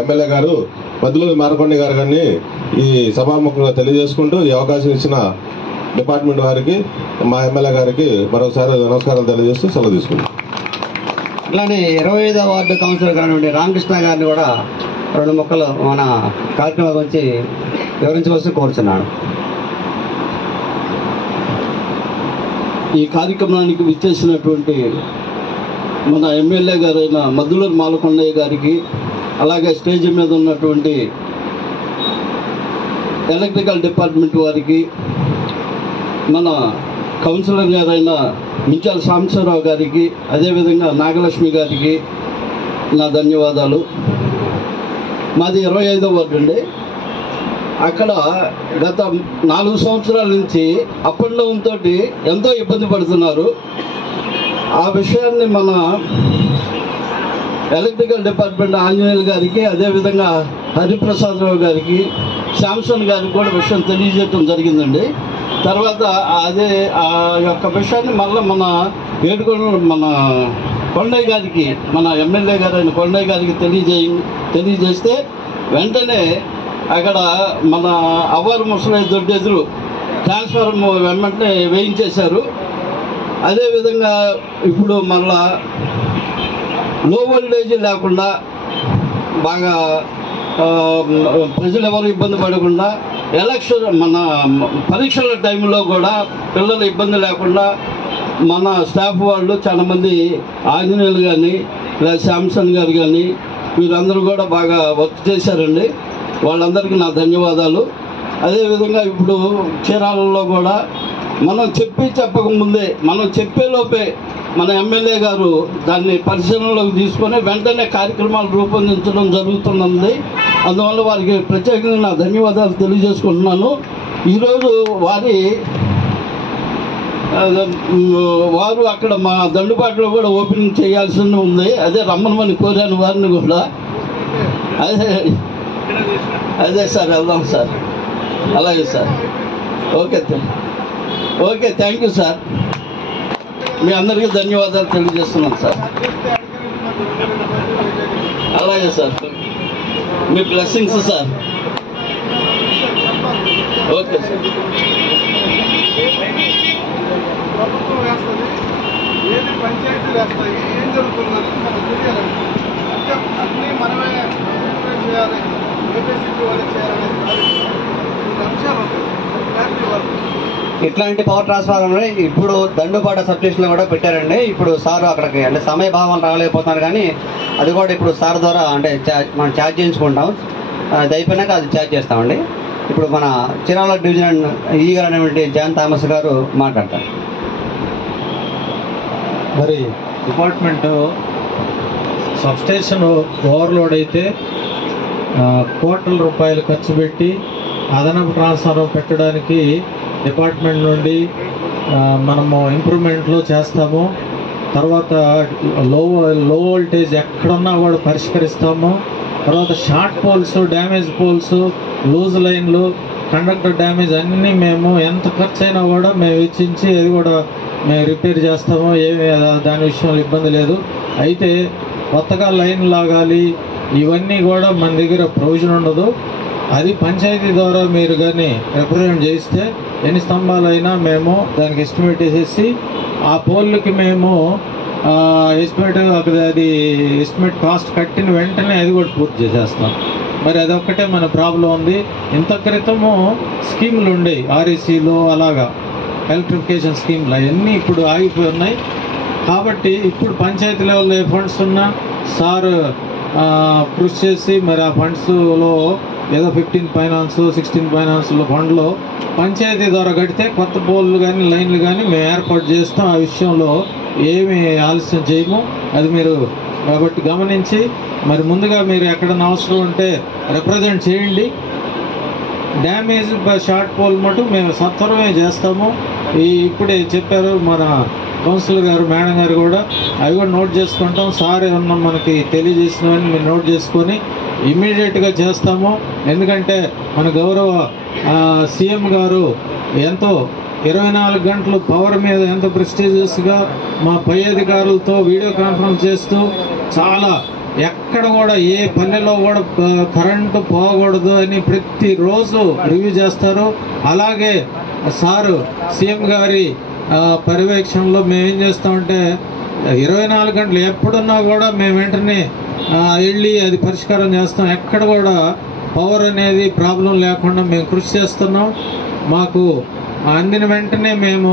ఎమ్మెల్యే గారు మద్దులూరి మాలకొండ గారిని ఈ సభాముఖంగా తెలియజేసుకుంటూ ఈ అవకాశం ఇచ్చిన డిపార్ట్మెంట్ వారికి, మా ఎమ్మెల్యే గారికి మరోసారి నమస్కారాలు తెలియజేస్తూ సెలవు తీసుకుంటాం. అట్లానే 25వ వార్డు కౌన్సిలర్ గారు రామకృష్ణ గారిని కూడా 2 ముక్కలు మన కార్యక్రమం గురించి వివరించవలసి కోరుతున్నాను. ఈ కార్యక్రమానికి విచ్చేసినటువంటి మన ఎమ్మెల్యే గారైన మద్దులూరి మాలకొండయ్య గారికి, అలాగే స్టేజ్ మీద ఉన్నటువంటి ఎలక్ట్రికల్ డిపార్ట్మెంట్ వారికి, మన కౌన్సిలర్ గారైన మించాల సాంబశివరావు గారికి, అదేవిధంగా నాగలక్ష్మి గారికి నా ధన్యవాదాలు. మాది 25వ వార్డు అండి. అక్కడ గత 4 సంవత్సరాల నుంచి అప్ అండ్ డౌన్ తోటి ఎంతో ఇబ్బంది పడుతున్నారు. ఆ విషయాన్ని మన ఎలక్ట్రికల్ డిపార్ట్మెంట్ ఆంజనేయులు గారికి, అదేవిధంగా హరిప్రసాద్ రావు గారికి, శాంసన్ గారికి కూడా విషయం తెలియజేయటం జరిగిందండి. తర్వాత అదే ఆ యొక్క విషయాన్ని మళ్ళీ మన మన కొండయ్య గారికి, మన ఎమ్మెల్యే గారు అయిన కొండయ్య గారికి తెలియజేస్తే వెంటనే అక్కడ మన అవ్వారు ముసలి దొడ్డు ఎదురు ట్రాన్స్ఫార్మ్ వెంటనే వేయించేశారు. అదేవిధంగా ఇప్పుడు మళ్ళా లో వోల్టేజ్ లేకుండా బాగా ప్రజలు ఎవరు ఇబ్బంది పడకుండా ఎలక్షన్ మన పరీక్షల టైంలో కూడా పిల్లలు ఇబ్బంది లేకుండా మన స్టాఫ్ వాళ్ళు చాలామంది ఆంజనేయులు కానీ లేదా శాంసన్ గారు కానీ వీరందరూ కూడా బాగా వర్క్ చేశారండి. వాళ్ళందరికీ నా ధన్యవాదాలు. అదేవిధంగా ఇప్పుడు చీరాలలో కూడా మనం చెప్పకముందే మనం చెప్పేలోపే మన ఎమ్మెల్యే గారు దాన్ని పరిశీలనలోకి తీసుకొని వెంటనే కార్యక్రమాలు రూపొందించడం జరుగుతున్నది. అందువల్ల వారికి ప్రత్యేకంగా నా ధన్యవాదాలు తెలియజేసుకుంటున్నాను. ఈరోజు వారు అక్కడ మా దండుబాటులో కూడా ఓపెనింగ్ చేయాల్సి ఉంది. అదే రమ్మనమని కోరాను వారిని కూడా. అదే సార్, వెళ్దాం సార్. అలాగే sir. Okay thank you sir. మీ అందరికీ ధన్యవాదాలు తెలియజేస్తున్నాను సార్. అలాగే సార్, మీ బ్లెస్సింగ్స్ సార్. Okay sir. ప్రభుత్వం వేస్తుంది, ఏది పంచాయతీలు వేస్తాయి, ఏం జరుగుతుందని మనకు తెలియాలండి. అంటే అన్నీ మనమే చేయాలి, ఏపీసీపీ వాళ్ళు చేయాలనేది అంశాలు ఫ్యాక్టరీ వాళ్ళు. ఇట్లాంటి పవర్ ట్రాన్స్ఫార్మర్ ఇప్పుడు దండుపాట సబ్ స్టేషన్లో కూడా పెట్టారండి. ఇప్పుడు సార్ అక్కడికి అంటే సమయ భావాలు రాలేకపోతున్నారు, కానీ అది కూడా ఇప్పుడు సార్ ద్వారా అంటే మనం ఛార్జ్ చేయించుకుంటాం. అది అయిపోయినాక అది ఛార్జ్ చేస్తామండి. ఇప్పుడు మన చీరాల డివిజన్ ఈ గారు అనేటువంటి జాన్ థామస్ గారు మాట్లాడతారు. మరి డిపార్ట్మెంటు సబ్స్టేషన్ ఓవర్లోడ్ అయితే కోట్ల రూపాయలు ఖర్చు పెట్టి అదనపు ట్రాన్స్ఫార్మర్ పెట్టడానికి డిపార్ట్మెంట్ నుండి మనము ఇంప్రూవ్మెంట్లు చేస్తాము. తర్వాత లో వోల్టేజ్ ఎక్కడున్నా కూడా పరిష్కరిస్తాము. తర్వాత short poles, damage poles, loose లైన్లు, కండక్టర్ డ్యామేజ్ అన్నీ మేము ఎంత ఖర్చు అయినా కూడా మేము వెచ్చించి అది కూడా మేము రిపేర్ చేస్తాము. దాని విషయంలో ఇబ్బంది లేదు. అయితే కొత్తగా లైన్ లాగాలి ఇవన్నీ కూడా మన దగ్గర ప్రొవిజన్ ఉండదు. అది పంచాయతీ ద్వారా మీరు కానీ రిప్రజెంట్ చేయిస్తే ఎన్ని స్తంభాలైనా మేము దానికి ఎస్టిమేట్ వేసేసి ఆ పోల్కి మేము ఎస్టిమేట్ కాస్ట్ కట్టిన వెంటనే అది కూడా పూర్తి చేసేస్తాం. మరి అదొక్కటే మన ప్రాబ్లం ఉంది. ఇంత క్రితము స్కీములు ఉండేవి, ఆర్ఈసీలు, అలాగా ఎలక్ట్రిఫికేషన్ స్కీమ్లు, అవన్నీ ఇప్పుడు ఆగిపోయి ఉన్నాయి. కాబట్టి ఇప్పుడు పంచాయతీ లెవెల్లో ఏ ఫండ్స్ ఉన్నా సార్ కృషి చేసి మరి ఆ ఫండ్స్లో ఏదో 15 ఫైనాన్స్ 16 ఫైనాన్స్లో ఫండ్లో పంచాయతీ ద్వారా కడితే కొత్త పోల్లు కానీ లైన్లు కానీ మేము ఏర్పాటు చేస్తాం. ఆ విషయంలో ఏమి ఆలస్యం చేయము. అది మీరు కాబట్టి గమనించి మరి ముందుగా మీరు ఎక్కడైనా అవసరం ఉంటే రిప్రజెంట్ చేయండి. డ్యామేజ్ షార్ట్ పోల్ మటు మేము సత్వరమే చేస్తాము. ఇప్పుడే చెప్పారు మన కౌన్సిలర్ గారు, మేడం గారు కూడా, అవి కూడా నోట్ చేసుకుంటాం. సార్ ఏమన్నా మనకి తెలియజేసినవన్నీ మీరు నోట్ చేసుకొని ఇమ్మీడియట్గా చేస్తాము. ఎందుకంటే మన గౌరవ సీఎం గారు ఎంతో 24 గంటలు పవర్ మీద ఎంతో ప్రెస్టీజియస్గా మా పై అధికారులతో వీడియో కాన్ఫరెన్స్ చేస్తూ చాలా ఎక్కడ కూడా ఏ పల్లెలో కూడా కరెంటు పోకూడదు అని ప్రతిరోజు రివ్యూ చేస్తారు. అలాగే సారు సీఎం గారి పర్యవేక్షణలో మేము ఏం చేస్తామంటే 24 గంటలు ఎప్పుడున్నా కూడా మేము వెంటనే వెళ్ళి అది పరిష్కారం చేస్తాం. ఎక్కడ కూడా పవర్ అనేది ప్రాబ్లం లేకుండా మేము కృషి చేస్తున్నాం. మాకు అందిన వెంటనే మేము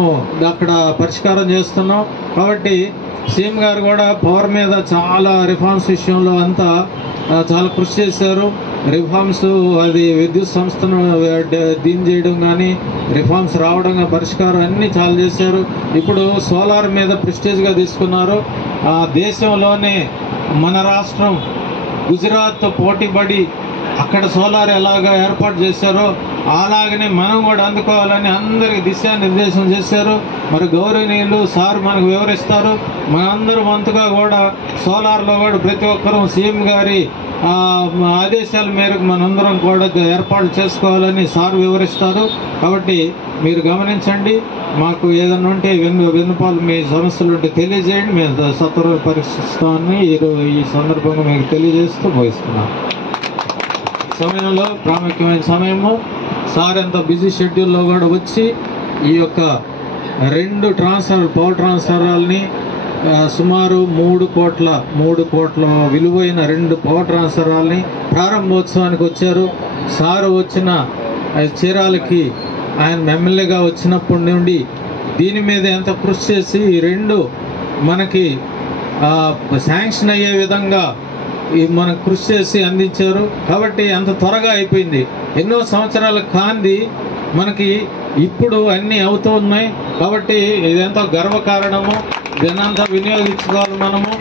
అక్కడ పరిష్కారం చేస్తున్నాం. కాబట్టి సీఎం గారు కూడా పవర్ మీద చాలా రిఫార్మ్స్ విషయంలో అంతా చాలా కృషి చేశారు. రిఫార్మ్స్ అది విద్యుత్ సంస్థను దీని చేయడం కానీ రిఫార్మ్స్ రావడం పరిష్కారం అన్నీ చాలా చేశారు. ఇప్పుడు సోలార్ మీద ప్రెస్టేజ్గా తీసుకున్నారు. దేశంలోనే మన రాష్ట్రం గుజరాత్ పోటీపడి అక్కడ సోలార్ ఎలాగా ఏర్పాటు చేశారో అలాగనే మనం కూడా అందుకోవాలని అందరికి దిశానిర్దేశం చేశారు. మరి గౌరవనీయులు సార్ మనకు వివరిస్తారు. మనందరూ వంతుగా కూడా సోలార్లో కూడా ప్రతి ఒక్కరూ సీఎం గారి ఆదేశాల మేరకు మనందరం కూడా ఏర్పాటు చేసుకోవాలని సార్ వివరిస్తారు. కాబట్టి మీరు గమనించండి. మాకు ఏదైనా ఉంటే విన్నపాలు మీ సమస్యలు ఉంటే తెలియజేయండి. మేము సత్వర పరిశీలిస్తామని ఈ సందర్భంగా మీకు తెలియజేస్తూ ముగిస్తున్నాం. సమయంలో ప్రాముఖ్యమైన సమయము సార్ ఎంత బిజీ షెడ్యూల్లో కూడా వచ్చి ఈ యొక్క 2 పవర్ ట్రాన్స్ఫార్మర్లని సుమారు 3 కోట్ల విలువైన 2 పవర్ ట్రాన్స్ఫార్మర్లని ప్రారంభోత్సవానికి వచ్చారు. సారు వచ్చిన చీరాలకి ఆయన ఎమ్మెల్యేగా వచ్చినప్పటి నుండి దీని మీద ఎంత కృషి చేసి ఈ 2 మనకి శాంక్షన్ అయ్యే విధంగా మనకు కృషి చేసి అందించారు. కాబట్టి అంత త్వరగా అయిపోయింది. ఎన్నో సంవత్సరాల కాంది మనకి ఇప్పుడు అన్నీ అవుతూ ఉన్నాయి. కాబట్టి ఇదెంతో గర్వకారణము. దీనంతా వినియోగించుకోవాలి మనము.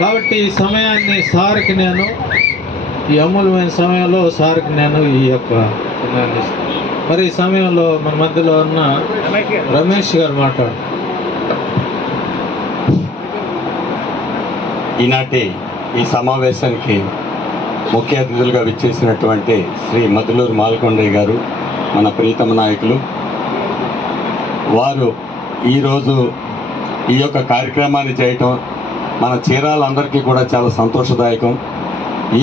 కాబట్టి ఈ సమయాన్ని సార్కి నేను ఈ అమూల్యమైన సమయంలో సార్కి నేను ఈ యొక్క మరి ఈ సమయంలో మన మధ్యలో ఉన్న రమేష్ గారు మాట్లాడు. ఈనాటి ఈ సమావేశానికి ముఖ్య అతిథులుగా విచ్చేసినటువంటి శ్రీ మద్దులూరు మాలకొండయ్య గారు, మన ప్రీతమ నాయకులు, వారు ఈరోజు ఈ యొక్క కార్యక్రమాన్ని చేయటం మన చీరాలందరికీ కూడా చాలా సంతోషదాయకం.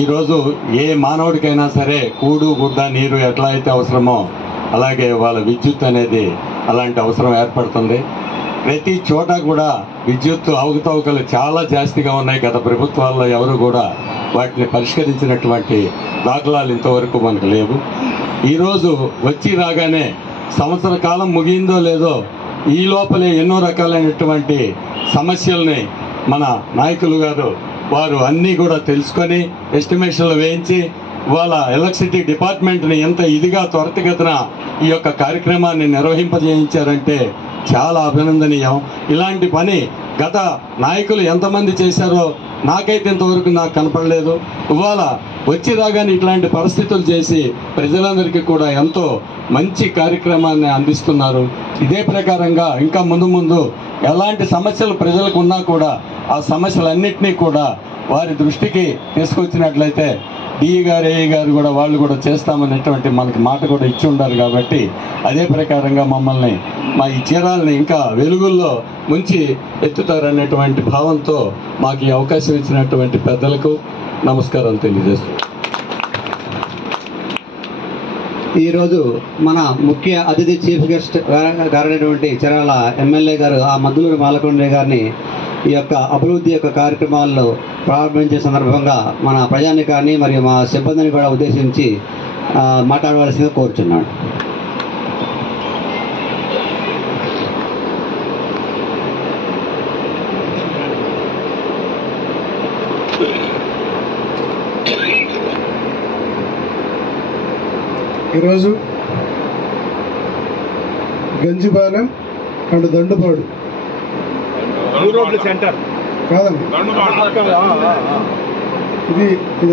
ఈరోజు ఏ మానవుడికైనా సరే కూడు గుడ్డ నీరు ఎట్లా అయితే అవసరమో అలాగే వాళ్ళ విద్యుత్ అనేది అలాంటి అవసరం ఏర్పడుతుంది. ప్రతి చోట కూడా విద్యుత్ అవకతవకలు చాలా జాస్తిగా ఉన్నాయి. గత ప్రభుత్వాల్లో ఎవరు కూడా వాటిని పరిష్కరించినటువంటి దాఖలాలు ఇంతవరకు మనకు లేవు. ఈరోజు వచ్చి రాగానే సంవత్సర కాలం ముగియిందో లేదో ఈ లోపలే ఎన్నో రకాలైనటువంటి సమస్యల్ని మన నాయకులు గారు వారు అన్నీ కూడా తెలుసుకొని ఎస్టిమేషన్లు వేయించి వాళ్ళ ఎలక్ట్రిసిటీ డిపార్ట్మెంట్ని ఎంత ఇదిగా త్వరితగతిన ఈ యొక్క కార్యక్రమాన్ని నిర్వహింపజేయించారంటే చాలా అభినందనీయం. ఇలాంటి పని గత నాయకులు ఎంతమంది చేశారో నాకైతే ఇంతవరకు నాకు కనపడలేదు. ఇవాళ వచ్చి రాగానే ఇట్లాంటి పరిస్థితులు చేసి ప్రజలందరికీ కూడా ఎంతో మంచి కార్యక్రమాన్ని అందిస్తున్నారు. ఇదే ప్రకారంగా ఇంకా ముందు ఎలాంటి సమస్యలు ప్రజలకు ఉన్నా కూడా ఆ సమస్యలన్నింటినీ కూడా వారి దృష్టికి తీసుకొచ్చినట్లయితే డిఈ గారు, ఏఈ గారు కూడా వాళ్ళు కూడా చేస్తామనేటువంటి మనకి మాట కూడా ఇచ్చి ఉండారు. కాబట్టి అదే ప్రకారంగా మమ్మల్ని మా ఈ చీరాలని ఇంకా వెలుగుల్లో ముంచి ఎత్తుతారనేటువంటి భావంతో మాకు ఈ అవకాశం ఇచ్చినటువంటి పెద్దలకు నమస్కారాలు తెలియజేస్తున్నాను. ఈరోజు మన ముఖ్య అతిథి చీఫ్ గెస్ట్ గారైనటువంటి చీరాల ఎమ్మెల్యే గారు ఆ మద్దులూరు మాలకొండయ్య గారిని ఈ యొక్క అభివృద్ధి యొక్క కార్యక్రమాల్లో ప్రారంభించే సందర్భంగా మన ప్రజానికాన్ని మరియు మా సిబ్బందిని కూడా ఉద్దేశించి మాట్లాడవలసిందిగా కోరుచున్నాను. ఈరోజు గంజిపాలెం అండ్ దండుపాడు సెంటర్ కాదండి, ఇది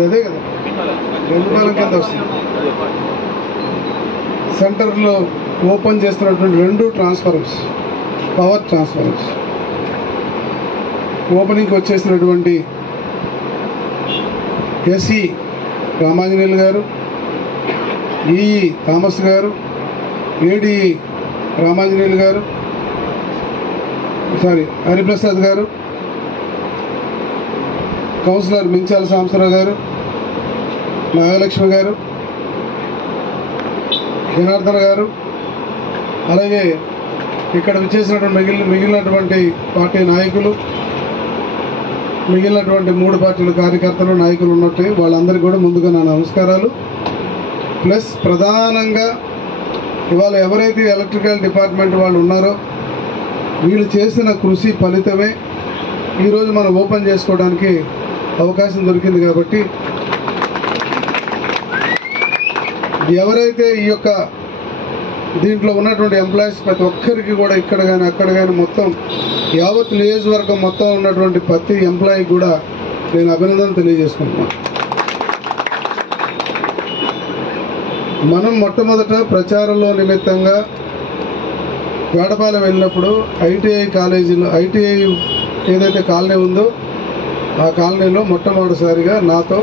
అదే కదా, గంజిపాలెం కింద వస్తుంది. సెంటర్లో ఓపెన్ చేస్తున్నటువంటి 2 ట్రాన్స్ఫార్మర్స్, పవర్ ట్రాన్స్ఫార్మర్స్ ఓపెనింగ్కి వచ్చేసినటువంటి ఎస్ఈ రామాంజనేయులు గారు, ఈఈ థామస్ గారు, ఏడీఈ రామాంజనేయులు గారు, హరిప్రసాద్ గారు, కౌన్సిలర్ మించాల సాంబశివరావు గారు, నాగలక్ష్మి గారు, జనార్దన్ గారు, అలాగే ఇక్కడ విచ్చేసినటువంటి మిగిలినటువంటి పార్టీ నాయకులు, మిగిలినటువంటి 3 పార్టీల కార్యకర్తలు నాయకులు ఉన్నట్టు వాళ్ళందరికీ కూడా ముందుగా నా నమస్కారాలు. ప్లస్ ప్రధానంగా ఇవాళ ఎవరైతే ఎలక్ట్రికల్ డిపార్ట్మెంట్ వాళ్ళు ఉన్నారో వీళ్ళు చేసిన కృషి ఫలితమే ఈరోజు మనం ఓపెన్ చేసుకోవడానికి అవకాశం దొరికింది. కాబట్టి ఎవరైతే ఈ యొక్క దీంట్లో ఉన్నటువంటి ఎంప్లాయీస్ ప్రతి ఒక్కరికి కూడా ఇక్కడ కానీ అక్కడ కానీ మొత్తం యావత్ నియోజకవర్గం మొత్తం ఉన్నటువంటి ప్రతి ఎంప్లాయీ కూడా నేను అభినందన తెలియజేసుకుంటున్నాను. మనం మొట్టమొదట ప్రచారంలో నిమిత్తంగా వేడపాలెం వెళ్ళినప్పుడు ఐటీఐ కాలేజీలో ఐటీఐ ఏదైతే కాలనీ ఉందో ఆ కాలనీలో మొట్టమొదటిసారిగా నాతో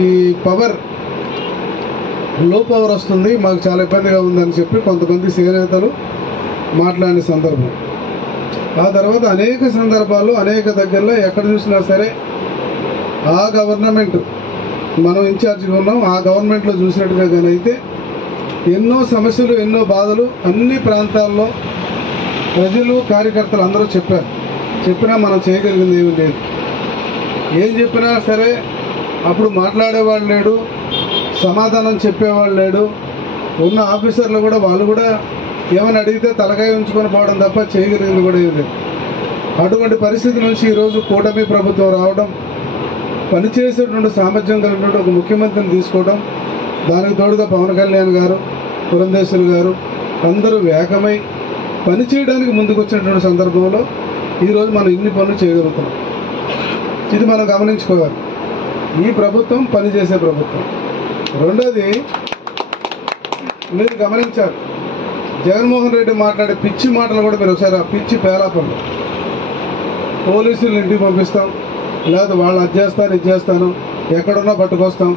ఈ పవర్ లో పవర్ వస్తుంది, మాకు చాలా ఇబ్బందిగా ఉందని చెప్పి కొంతమంది చేనేతలు మాట్లాడిన సందర్భం. ఆ తర్వాత అనేక సందర్భాల్లో అనేక దగ్గరలో ఎక్కడ చూసినా సరే ఆ గవర్నమెంట్ మనం ఇన్ఛార్జిగా ఉన్నాం, ఆ గవర్నమెంట్లో చూసినట్టుగా కానీ అయితే ఎన్నో సమస్యలు ఎన్నో బాధలు అన్ని ప్రాంతాల్లో ప్రజలు కార్యకర్తలు అందరూ చెప్పినా మనం చేయగలిగింది ఏమీ లేదు. ఏం చెప్పినా సరే అప్పుడు మాట్లాడేవాళ్ళు లేడు, సమాధానం చెప్పేవాళ్ళు లేడు. ఉన్న ఆఫీసర్లు కూడా వాళ్ళు కూడా ఏమైనా అడిగితే తలకాయ ఉంచుకొని పోవడం తప్ప చేయగలిగింది కూడా ఏం లేదు. అటువంటి పరిస్థితి నుంచి ఈరోజు కూటమి ప్రభుత్వం రావడం, పనిచేసేటువంటి సామర్థ్యం కలిగినటువంటి ఒక ముఖ్యమంత్రిని తీసుకోవడం, దానికి తోడుగా పవన్ కళ్యాణ్ గారు, పురంధేశ్వరి గారు అందరూ ఏకమై పనిచేయడానికి ముందుకు వచ్చినటువంటి సందర్భంలో ఈరోజు మనం ఇన్ని పనులు చేయగలుగుతున్నాం. ఇది మనం గమనించుకోవాలి. ఈ ప్రభుత్వం పనిచేసే ప్రభుత్వం. రెండోది మీరు గమనించారు, జగన్మోహన్ రెడ్డి మాట్లాడే పిచ్చి మాటలు కూడా మీరు ఒకసారి ఆ పిచ్చి పేలాపండి. పోలీసులు ఇంటికి పంపిస్తాం, లేదా వాళ్ళు అది చేస్తాను ఇది చేస్తాను, ఎక్కడున్నా పట్టుకొస్తాం,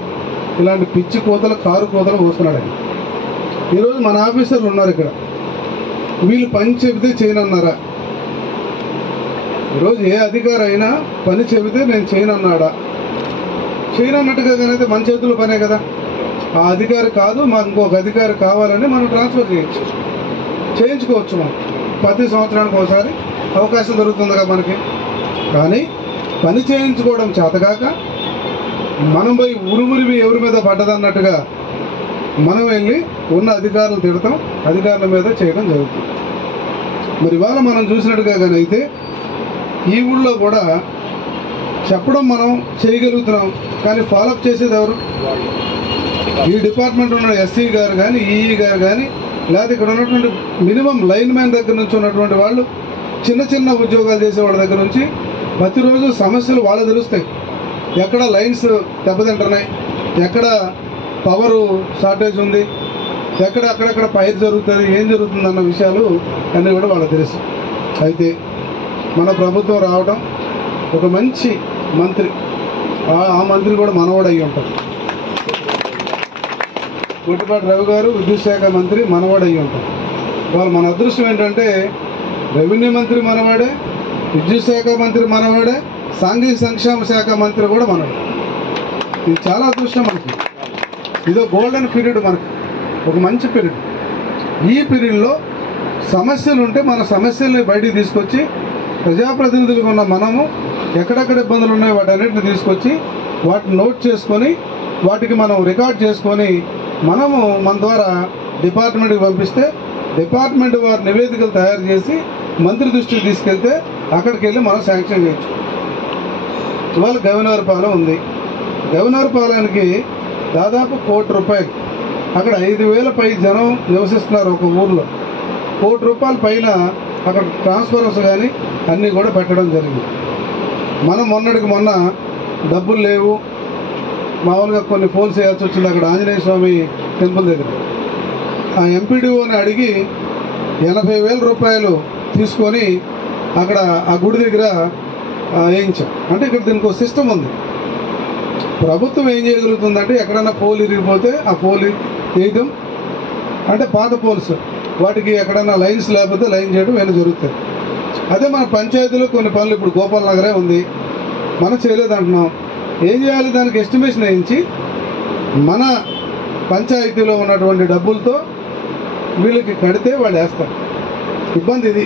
ఇలాంటి పిచ్చి కూతలు కారు కూతలు పోస్తున్నాడు ఆయన. ఈరోజు మన ఆఫీసర్లు ఉన్నారు ఇక్కడ, వీళ్ళు పని చెబితే చేయనన్నారా? ఈరోజు ఏ అధికారి అయినా పని చెబితే నేను చేయనన్నాడా? చేయనన్నట్టుగా కనైతే మన చేతుల్లో పనే కదా. ఆ అధికారి కాదు, మాకు ఇంకొక అధికారి కావాలని మనం ట్రాన్స్ఫర్ చేయించుకోవచ్చు. మనం ప్రతి సంవత్సరానికి ఒకసారి అవకాశం దొరుకుతుందిగా మనకి. కానీ పని చేయించుకోవడం చేతగాక మనం పోయి ఉరుమురివి ఎవరి మీద పడ్డదన్నట్టుగా మనం వెళ్ళి ఉన్న అధికారులు తిడతాం, అధికారుల మీద చేయడం జరుగుతుంది. మరి ఇవాళ మనం చూసినట్టుగా కానీ అయితే ఈ ఊళ్ళో కూడా చెప్పడం మనం చేయగలుగుతున్నాం, కానీ ఫాలోఅప్ చేసేది ఎవరు? ఈ డిపార్ట్మెంట్ ఉన్న ఎస్సీ గారు కానీ, ఈఈ గారు కానీ, లేదా ఇక్కడ ఉన్నటువంటి మినిమం లైన్ మ్యాన్ దగ్గర నుంచి ఉన్నటువంటి వాళ్ళు, చిన్న చిన్న ఉద్యోగాలు చేసే వాళ్ళ దగ్గర నుంచి ప్రతిరోజు సమస్యలు వాళ్ళు తెలుస్తాయి. ఎక్కడ లైన్స్ దెబ్బతింటున్నాయి, ఎక్కడ పవరు షార్టేజ్ ఉంది, ఎక్కడ అక్కడక్కడ పైరు జరుగుతుంది, ఏం జరుగుతుంది అన్న విషయాలు అన్నీ కూడా వాళ్ళకి తెలుసు. అయితే మన ప్రభుత్వం రావడం, ఒక మంచి మంత్రి, ఆ మంత్రి కూడా మనవాడు అయ్యి ఉంటారు. గుట్టిపాటి రవి గారు విద్యుత్ శాఖ మంత్రి మనవాడు అయ్యి ఉంటారు. వాళ్ళు మన అదృష్టం ఏంటంటే రెవెన్యూ మంత్రి మనవాడే, విద్యుత్ శాఖ మంత్రి మనవాడే, సాంఘిక సంక్షేమ శాఖ మంత్రి కూడా మనవాడే. ఇది చాలా అదృష్టం మనకి. ఇదో గోల్డెన్ పీరియడ్ మనకి, ఒక మంచి పీరియడ్. ఈ పీరియడ్లో సమస్యలు ఉంటే మన సమస్యల్ని బయటికి తీసుకొచ్చి ప్రజాప్రతినిధులుగా ఉన్న మనము ఎక్కడెక్కడ ఇబ్బందులు ఉన్నాయో వాటన్నిటిని తీసుకొచ్చి వాటిని నోట్ చేసుకొని వాటికి మనం రికార్డ్ చేసుకొని మనము మన ద్వారా డిపార్ట్మెంట్కి పంపిస్తే డిపార్ట్మెంట్ వారి నివేదికలు తయారు చేసి మంత్రి దృష్టికి తీసుకెళ్తే అక్కడికి వెళ్ళి మనం శాంక్షన్ చేయొచ్చు. ఇవాళ గవినవరపాలెం ఉంది. గవినవరపాలెంకి దాదాపు ₹1,00,00,000, అక్కడ 5,000 పై జనం నివసిస్తున్నారు ఒక ఊర్లో. ₹1,00,00,000 పైన అక్కడ ట్రాన్స్ఫర్స్ కానీ అన్నీ కూడా పెట్టడం జరిగింది. మనం మొన్నటికి మొన్న డబ్బులు లేవు, మామూలుగా కొన్ని పోల్స్ వేయాల్సి వచ్చింది అక్కడ ఆంజనేయ స్వామి టెంపుల్ దగ్గర. ఆ ఎంపీడీఓని అడిగి ₹80,000 తీసుకొని అక్కడ ఆ గుడి దగ్గర వేయించాం. అంటే ఇక్కడ దీనికి ఒక సిస్టమ్ ఉంది. ప్రభుత్వం ఏం చేయగలుగుతుందంటే ఎక్కడన్నా పోల్ ఇరిగిపోతే ఆ పోల్ వేయటం, అంటే పాత పోల్స్ వాటికి ఎక్కడన్నా లైన్స్ లేకపోతే లైన్ చేయడం ఏమైనా జరుగుతుంది. అదే మన పంచాయతీలో కొన్ని పనులు, ఇప్పుడు గోపాల్ నగరే ఉంది, మనం చేయలేదంటున్నాం. ఏం చేయాలి? దానికి ఎస్టిమేషన్ వేయించి మన పంచాయతీలో ఉన్నటువంటి డబ్బులతో వీళ్ళకి కడితే వాళ్ళు వేస్తారు. ఇబ్బంది ఇది.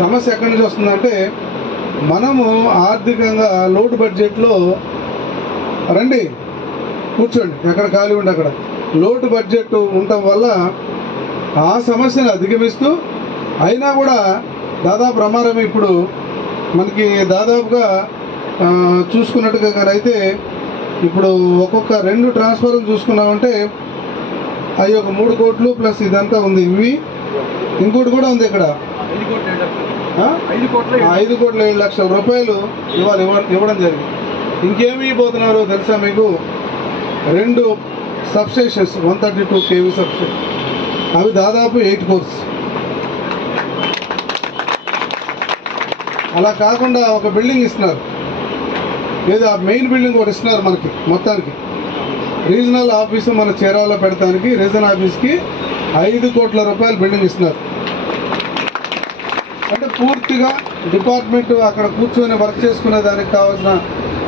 సమస్య ఎక్కడి నుంచి వస్తుందంటే మనము ఆర్థికంగా లోటు బడ్జెట్లో, రండి కూర్చోండి, ఎక్కడ ఖాళీ ఉండి అక్కడ లోటు బడ్జెట్ ఉండటం వల్ల ఆ సమస్యను అధిగమిస్తూ అయినా కూడా దాదాపు ప్రమాదం ఇప్పుడు మనకి దాదాపుగా చూసుకున్నట్టుగా కానీ అయితే ఇప్పుడు ఒక్కొక్క 2 ట్రాన్స్ఫర్లు చూసుకున్నామంటే అవి ఒక 3 కోట్లు ప్లస్ ఇదంతా ఉంది. ఇవి ఇంకోటి కూడా ఉంది ఇక్కడ, ₹5,07,00,000 ఇవాళ ఇవ్వడం జరిగింది. ఇంకేమి ఇవ్వబోతున్నారో తెలుసా మీకు? 2 సబ్స్టేషన్స్ 132 kV సబ్స్టేషన్, అవి దాదాపు 8 కోర్స్. అలా కాకుండా ఒక బిల్డింగ్ ఇస్తున్నారు, లేదా మెయిన్ బిల్డింగ్ ఒకటి ఇస్తున్నారు మనకి మొత్తానికి. రీజనల్ ఆఫీసు మన చీరాలలో పెడతానికి రీజనల్ ఆఫీస్కి 5 కోట్ల రూపాయల బిల్డింగ్ ఇస్తున్నారు. అంటే పూర్తిగా డిపార్ట్మెంట్ అక్కడ కూర్చొని వర్క్ చేసుకునే దానికి కావాల్సిన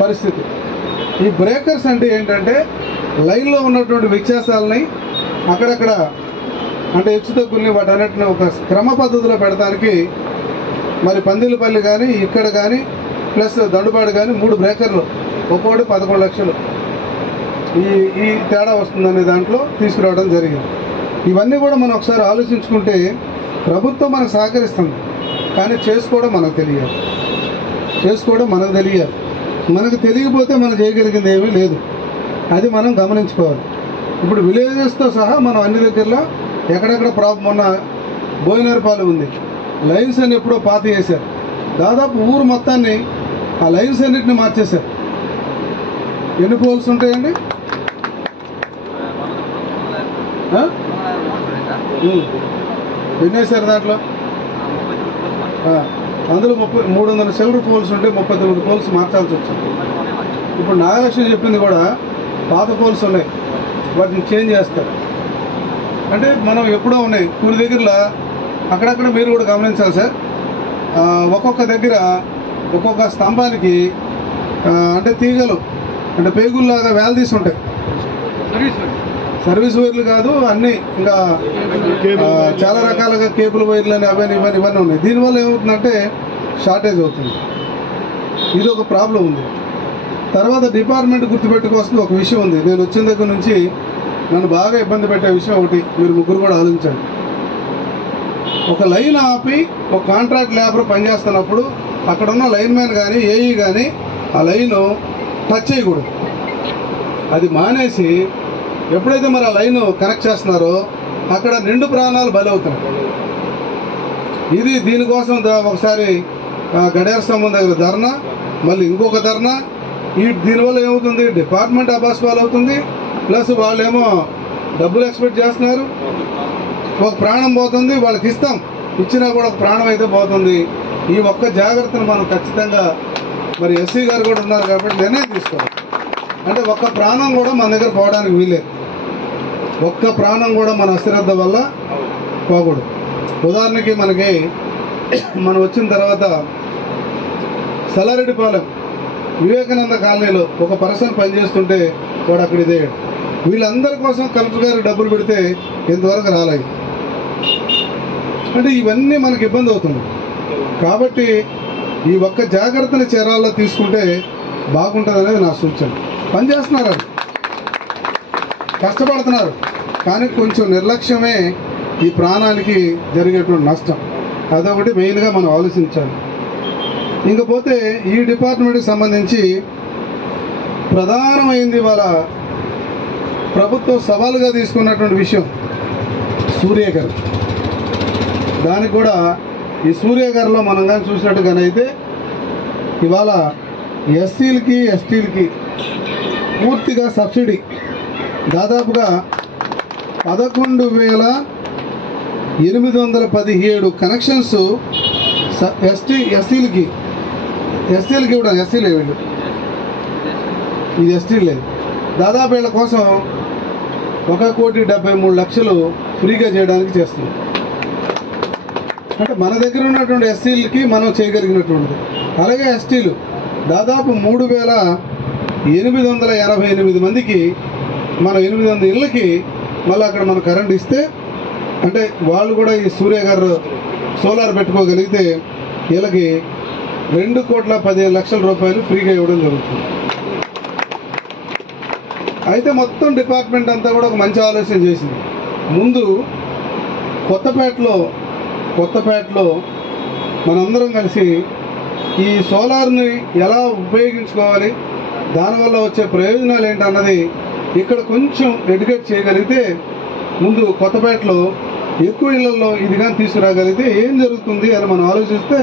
పరిస్థితి. ఈ బ్రేకర్స్ అంటే ఏంటంటే లైన్లో ఉన్నటువంటి వ్యత్యాసాలని అక్కడక్కడ అంటే హెచ్చుతగ్గుల్ని వాటన్నిటిని ఒక క్రమ పద్ధతిలో పెడతానికి మరి పందిలపల్లి కానీ ఇక్కడ కానీ ప్లస్ దండుబాడు కానీ 3 బ్రేకర్లు, ఒక్కొక్కటి 11 లక్షలు ఈ తేడా వస్తుందనే దాంట్లో తీసుకురావడం జరిగింది. ఇవన్నీ కూడా మనం ఒకసారి ఆలోచించుకుంటే ప్రభుత్వం మనకు సహకరిస్తుంది, కానీ చేసుకోవడం మనకు తెలియాలి. మనకు తెలియకపోతే మనం చేయగలిగింది ఏమీ లేదు, అది మనం గమనించుకోవాలి. ఇప్పుడు విలేజెస్తో సహా మనం అన్ని దగ్గరలో ఎక్కడెక్కడ ప్రాబ్లం ఉన్న బోయినరపాలెం ఉంది, లైన్స్ అని ఎప్పుడో పాత చేశారు, దాదాపు ఊరు మొత్తాన్ని ఆ లైన్స్ అన్నింటినీ మార్చేశారు. ఎన్ని పోల్స్ ఉంటాయండి? ఎన్ని వేశారు దాంట్లో? అందులో 300 సిల్వర్ పోల్స్ ఉంటే 39 పోల్స్ మార్చాల్సి వచ్చింది. ఇప్పుడు నాగలక్ష్మి చెప్పింది కూడా పాత పోల్స్ ఉన్నాయి, వాటిని చేంజ్ చేస్తారు. అంటే మనం ఎప్పుడో ఉన్నాయి కొన్ని దగ్గరలో అక్కడక్కడ మీరు కూడా గమనించాలి సార్. ఒక్కొక్క దగ్గర ఒక్కొక్క స్తంభానికి అంటే తీగలు అంటే పేగుల్లాగా వేలదీసి ఉంటాయి. సర్వీస్ వైర్లు కాదు అన్నీ, ఇంకా చాలా రకాలుగా కేబుల్ వైర్లు అని ఇవన్నీ ఉన్నాయి. దీనివల్ల ఏమవుతుందంటే షార్టేజ్ అవుతుంది. ఇది ఒక ప్రాబ్లం ఉంది. తర్వాత డిపార్ట్మెంట్ గుర్తుపెట్టుకోవాల్సిన ఒక విషయం ఉంది. నేను వచ్చిన దగ్గర నుంచి నన్ను బాగా ఇబ్బంది పెట్టే విషయం ఒకటి మీరు ముగ్గురు కూడా ఆలోచించండి. ఒక లైన్ ఆపి ఒక కాంట్రాక్ట్ లేబర్ పనిచేస్తున్నప్పుడు అక్కడ ఉన్న లైన్ మ్యాన్ కానీ ఏఈ కానీ ఆ లైన్ టచ్ చేయకూడదు. అది మానేసి ఎప్పుడైతే మరి ఆ లైన్ కనెక్ట్ చేస్తున్నారో అక్కడ 2 ప్రాణాలు బలవుతాయి. దీనికోసం ఒకసారి గడియార స్తంభం దగ్గర ధర్నా, మళ్ళీ ఇంకొక ధర్నా. దీనివల్ల ఏమవుతుంది? డిపార్ట్మెంట్ అబాస్పాలు అవుతుంది, ప్లస్ వాళ్ళేమో డబ్బులు ఎక్స్పెక్ట్ చేస్తున్నారు. ఒక ప్రాణం పోతుంది, వాళ్ళకి ఇచ్చినా కూడా ఒక ప్రాణం అయితే పోతుంది. ఈ ఒక్క జాగ్రత్తను మనం ఖచ్చితంగా మరి ఎస్సీ గారు కూడా ఉన్నారు కాబట్టి నిర్ణయం తీసుకోవాలి. అంటే ఒక్క ప్రాణం కూడా మన దగ్గర పోవడానికి వీలేదు, ఒక్క ప్రాణం కూడా మన అశ్రద్ధ వల్ల పోకూడదు. ఉదాహరణకి మనం వచ్చిన తర్వాత సలారెడ్డిపాలెం వివేకానంద కాలనీలో ఒక పర్సన్ పనిచేస్తుంటే వాడు అక్కడ ఇదే. వీళ్ళందరి కోసం కలెక్టర్ గారికి డబ్బులు పెడితే ఇంతవరకు రాలేదు. అంటే ఇవన్నీ మనకి ఇబ్బంది అవుతుంది. కాబట్టి ఈ ఒక్క జాగ్రత్తని చర్యల్లో తీసుకుంటే బాగుంటుంది అనేది నా సూచన. పనిచేస్తున్నారు, కష్టపడుతున్నారు, కానీ కొంచెం నిర్లక్ష్యమే ఈ ప్రాణానికి జరిగేటువంటి నష్టం. అదొకటి మెయిన్గా మనం ఆలోచించాలి. ఇంకపోతే ఈ డిపార్ట్మెంట్కి సంబంధించి ప్రధానమైంది వాళ్ళ ప్రభుత్వం సవాలుగా తీసుకున్నటువంటి విషయం సూర్య గారు. దానికి కూడా ఈ సూర్య గారిలో మనం కానీ చూసినట్టుగానైతే ఇవాళ ఎస్సీలకి ఎస్టీలకి పూర్తిగా సబ్సిడీ దాదాపుగా 11,817 కనెక్షన్స్ ఎస్సీలకి ఇవ్వడం. ఎస్సీలే వీళ్ళు, ఇది ఎస్టీ లేదు. దాదాపు వీళ్ళ కోసం 1,73,00,000 ఫ్రీగా చేయడానికి చేస్తుంది. అంటే మన దగ్గర ఉన్నటువంటి ఎస్సీలకి మనం చేయగలిగినటువంటిది. అలాగే ఎస్టీలు దాదాపు 3,888 మందికి మన 800 ఇళ్ళకి మళ్ళీ అక్కడ మనం కరెంట్ ఇస్తే అంటే వాళ్ళు కూడా ఈ సూర్య గారు సోలార్ పెట్టుకోగలిగితే వీళ్ళకి 2,15,00,000 రూపాయలు ఫ్రీగా ఇవ్వడం జరుగుతుంది. అయితే మొత్తం డిపార్ట్మెంట్ అంతా కూడా ఒక మంచి ఆలోచన చేసింది. ముందు కొత్తపేటలో మనందరం కలిసి ఈ సోలార్ని ఎలా ఉపయోగించుకోవాలి, దానివల్ల వచ్చే ప్రయోజనాలు ఏంటన్నది ఇక్కడ కొంచెం ఎడ్యుకేట్ చేయగలిగితే ముందు కొత్తపేటలో ఎక్కువ ఇళ్లలో ఇది కానీ తీసుకురాగలిగితే ఏం జరుగుతుంది అని మనం ఆలోచిస్తే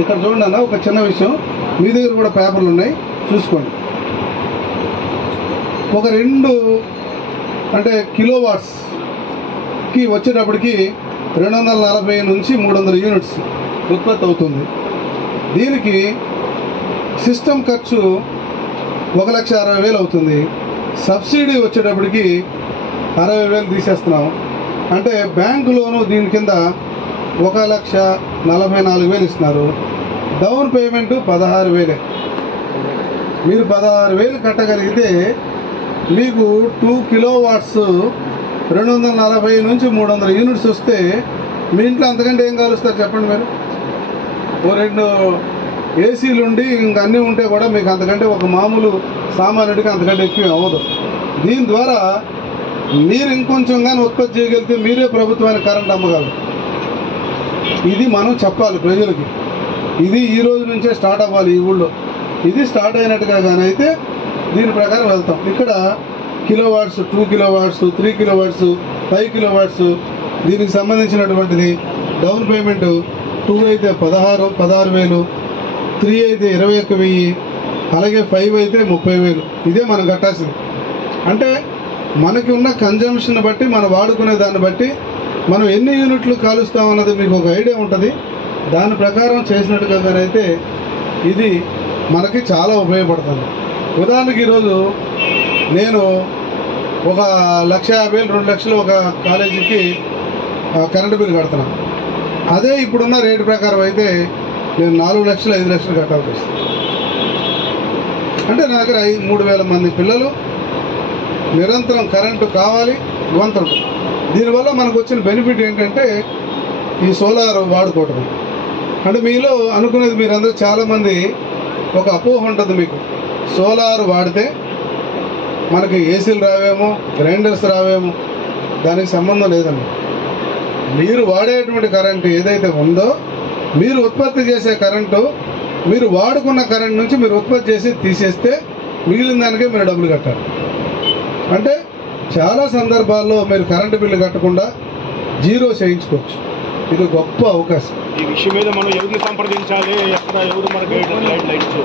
ఇక్కడ చూడండి అన్న ఒక చిన్న విషయం, మీ దగ్గర కూడా పేపర్లు ఉన్నాయి చూసుకోండి. ఒక 2 అంటే కిలోవాట్స్కి వచ్చేటప్పటికి 240 నుంచి 300 యూనిట్స్ ఉత్పత్తి అవుతుంది. దీనికి సిస్టమ్ ఖర్చు 1,60,000 అవుతుంది. సబ్సిడీ వచ్చేటప్పటికి 60,000 తీసేస్తున్నాం. అంటే బ్యాంకు లోను దీని కింద 1,44,000 ఇస్తున్నారు. Down payment 16,000. మీరు 16,000 కట్టగలిగితే మీకు 2 కిలోవాట్స్ 240 నుంచి 300 యూనిట్స్ వస్తే మీ ఇంట్లో అంతకంటే ఏం కాలుస్తారు చెప్పండి మీరు? ఓ 2 ఏసీలు ఉండి ఇంక అన్నీ ఉంటే కూడా మీకు అంతకంటే ఒక మామూలు సామాన్యుడికి అంతకంటే ఎక్కువ అవ్వదు. దీని ద్వారా మీరు ఇంకొంచెం కానీ ఉత్పత్తి చేయగలిగితే మీరే ప్రభుత్వానికి కరెంట్ అమ్మగలరు. ఇది మనం చెప్పాలి ప్రజలకి. ఇది ఈ రోజు నుంచే స్టార్ట్ అవ్వాలి ఈ ఊళ్ళో. ఇది స్టార్ట్ అయినట్టుగా కానీ అయితే దీని ప్రకారం వెళ్తాం. ఇక్కడ కిలోవాట్స్, 2 కిలోవాట్స్, 3 కిలోవాట్స్, 5 కిలోవాట్స్ దీనికి సంబంధించినటువంటిది డౌన్ పేమెంట్ 2 అయితే 16,000, 3 అయితే 21,000, అలాగే 5 అయితే 30,000. ఇదే మనం కట్టాల్సింది. అంటే మనకి ఉన్న కన్జంప్షన్ బట్టి, మనం వాడుకునే దాన్ని బట్టి మనం ఎన్ని యూనిట్లు కాలుస్తామన్నది మీకు ఒక ఐడియా ఉంటుంది. దాని ప్రకారం చేసినట్టుగా అయితే ఇది మనకి చాలా ఉపయోగపడుతుంది. ఉదాహరణకి ఈరోజు నేను ఒక 1,50,000, 2 లక్షలు ఒక కాలేజీకి కరెంటు బిల్లు కడుతున్నాను. అదే ఇప్పుడున్న రేటు ప్రకారం అయితే నేను 4 లక్షలు 5 లక్షలు కట్టాల్సి వస్తుంది. అంటే నా దగ్గర 3,000 మంది పిల్లలు నిరంతరం కరెంటు కావాలి, ఇవంతం. దీనివల్ల మనకు వచ్చిన బెనిఫిట్ ఏంటంటే ఈ సోలార్ వాడుకోవటం. అంటే మీలో అనుకునేది, మీరందరూ చాలామంది ఒక అపోహ ఉంటుంది మీకు, సోలార్ వాడితే మనకి ఏసీలు రావేమో, గ్రైండర్స్ రావేమో. దానికి సంబంధం లేదండి. మీరు వాడేటువంటి కరెంటు ఏదైతే ఉందో, మీరు ఉత్పత్తి చేసే కరెంటు, మీరు వాడుకున్న కరెంట్ నుంచి మీరు ఉత్పత్తి చేసి తీసేస్తే మిగిలిన దానికే మీరు డబ్బులు కట్టాలి. అంటే చాలా సందర్భాల్లో మీరు కరెంటు బిల్లు కట్టకుండా జీరో చేయించుకోవచ్చు. ఇది గొప్ప అవకాశం. ఈ విషయం మీద మనం ఎవరిని సంప్రదించాలి, ఎక్కడ ఎవరు మనకి లైట్స్?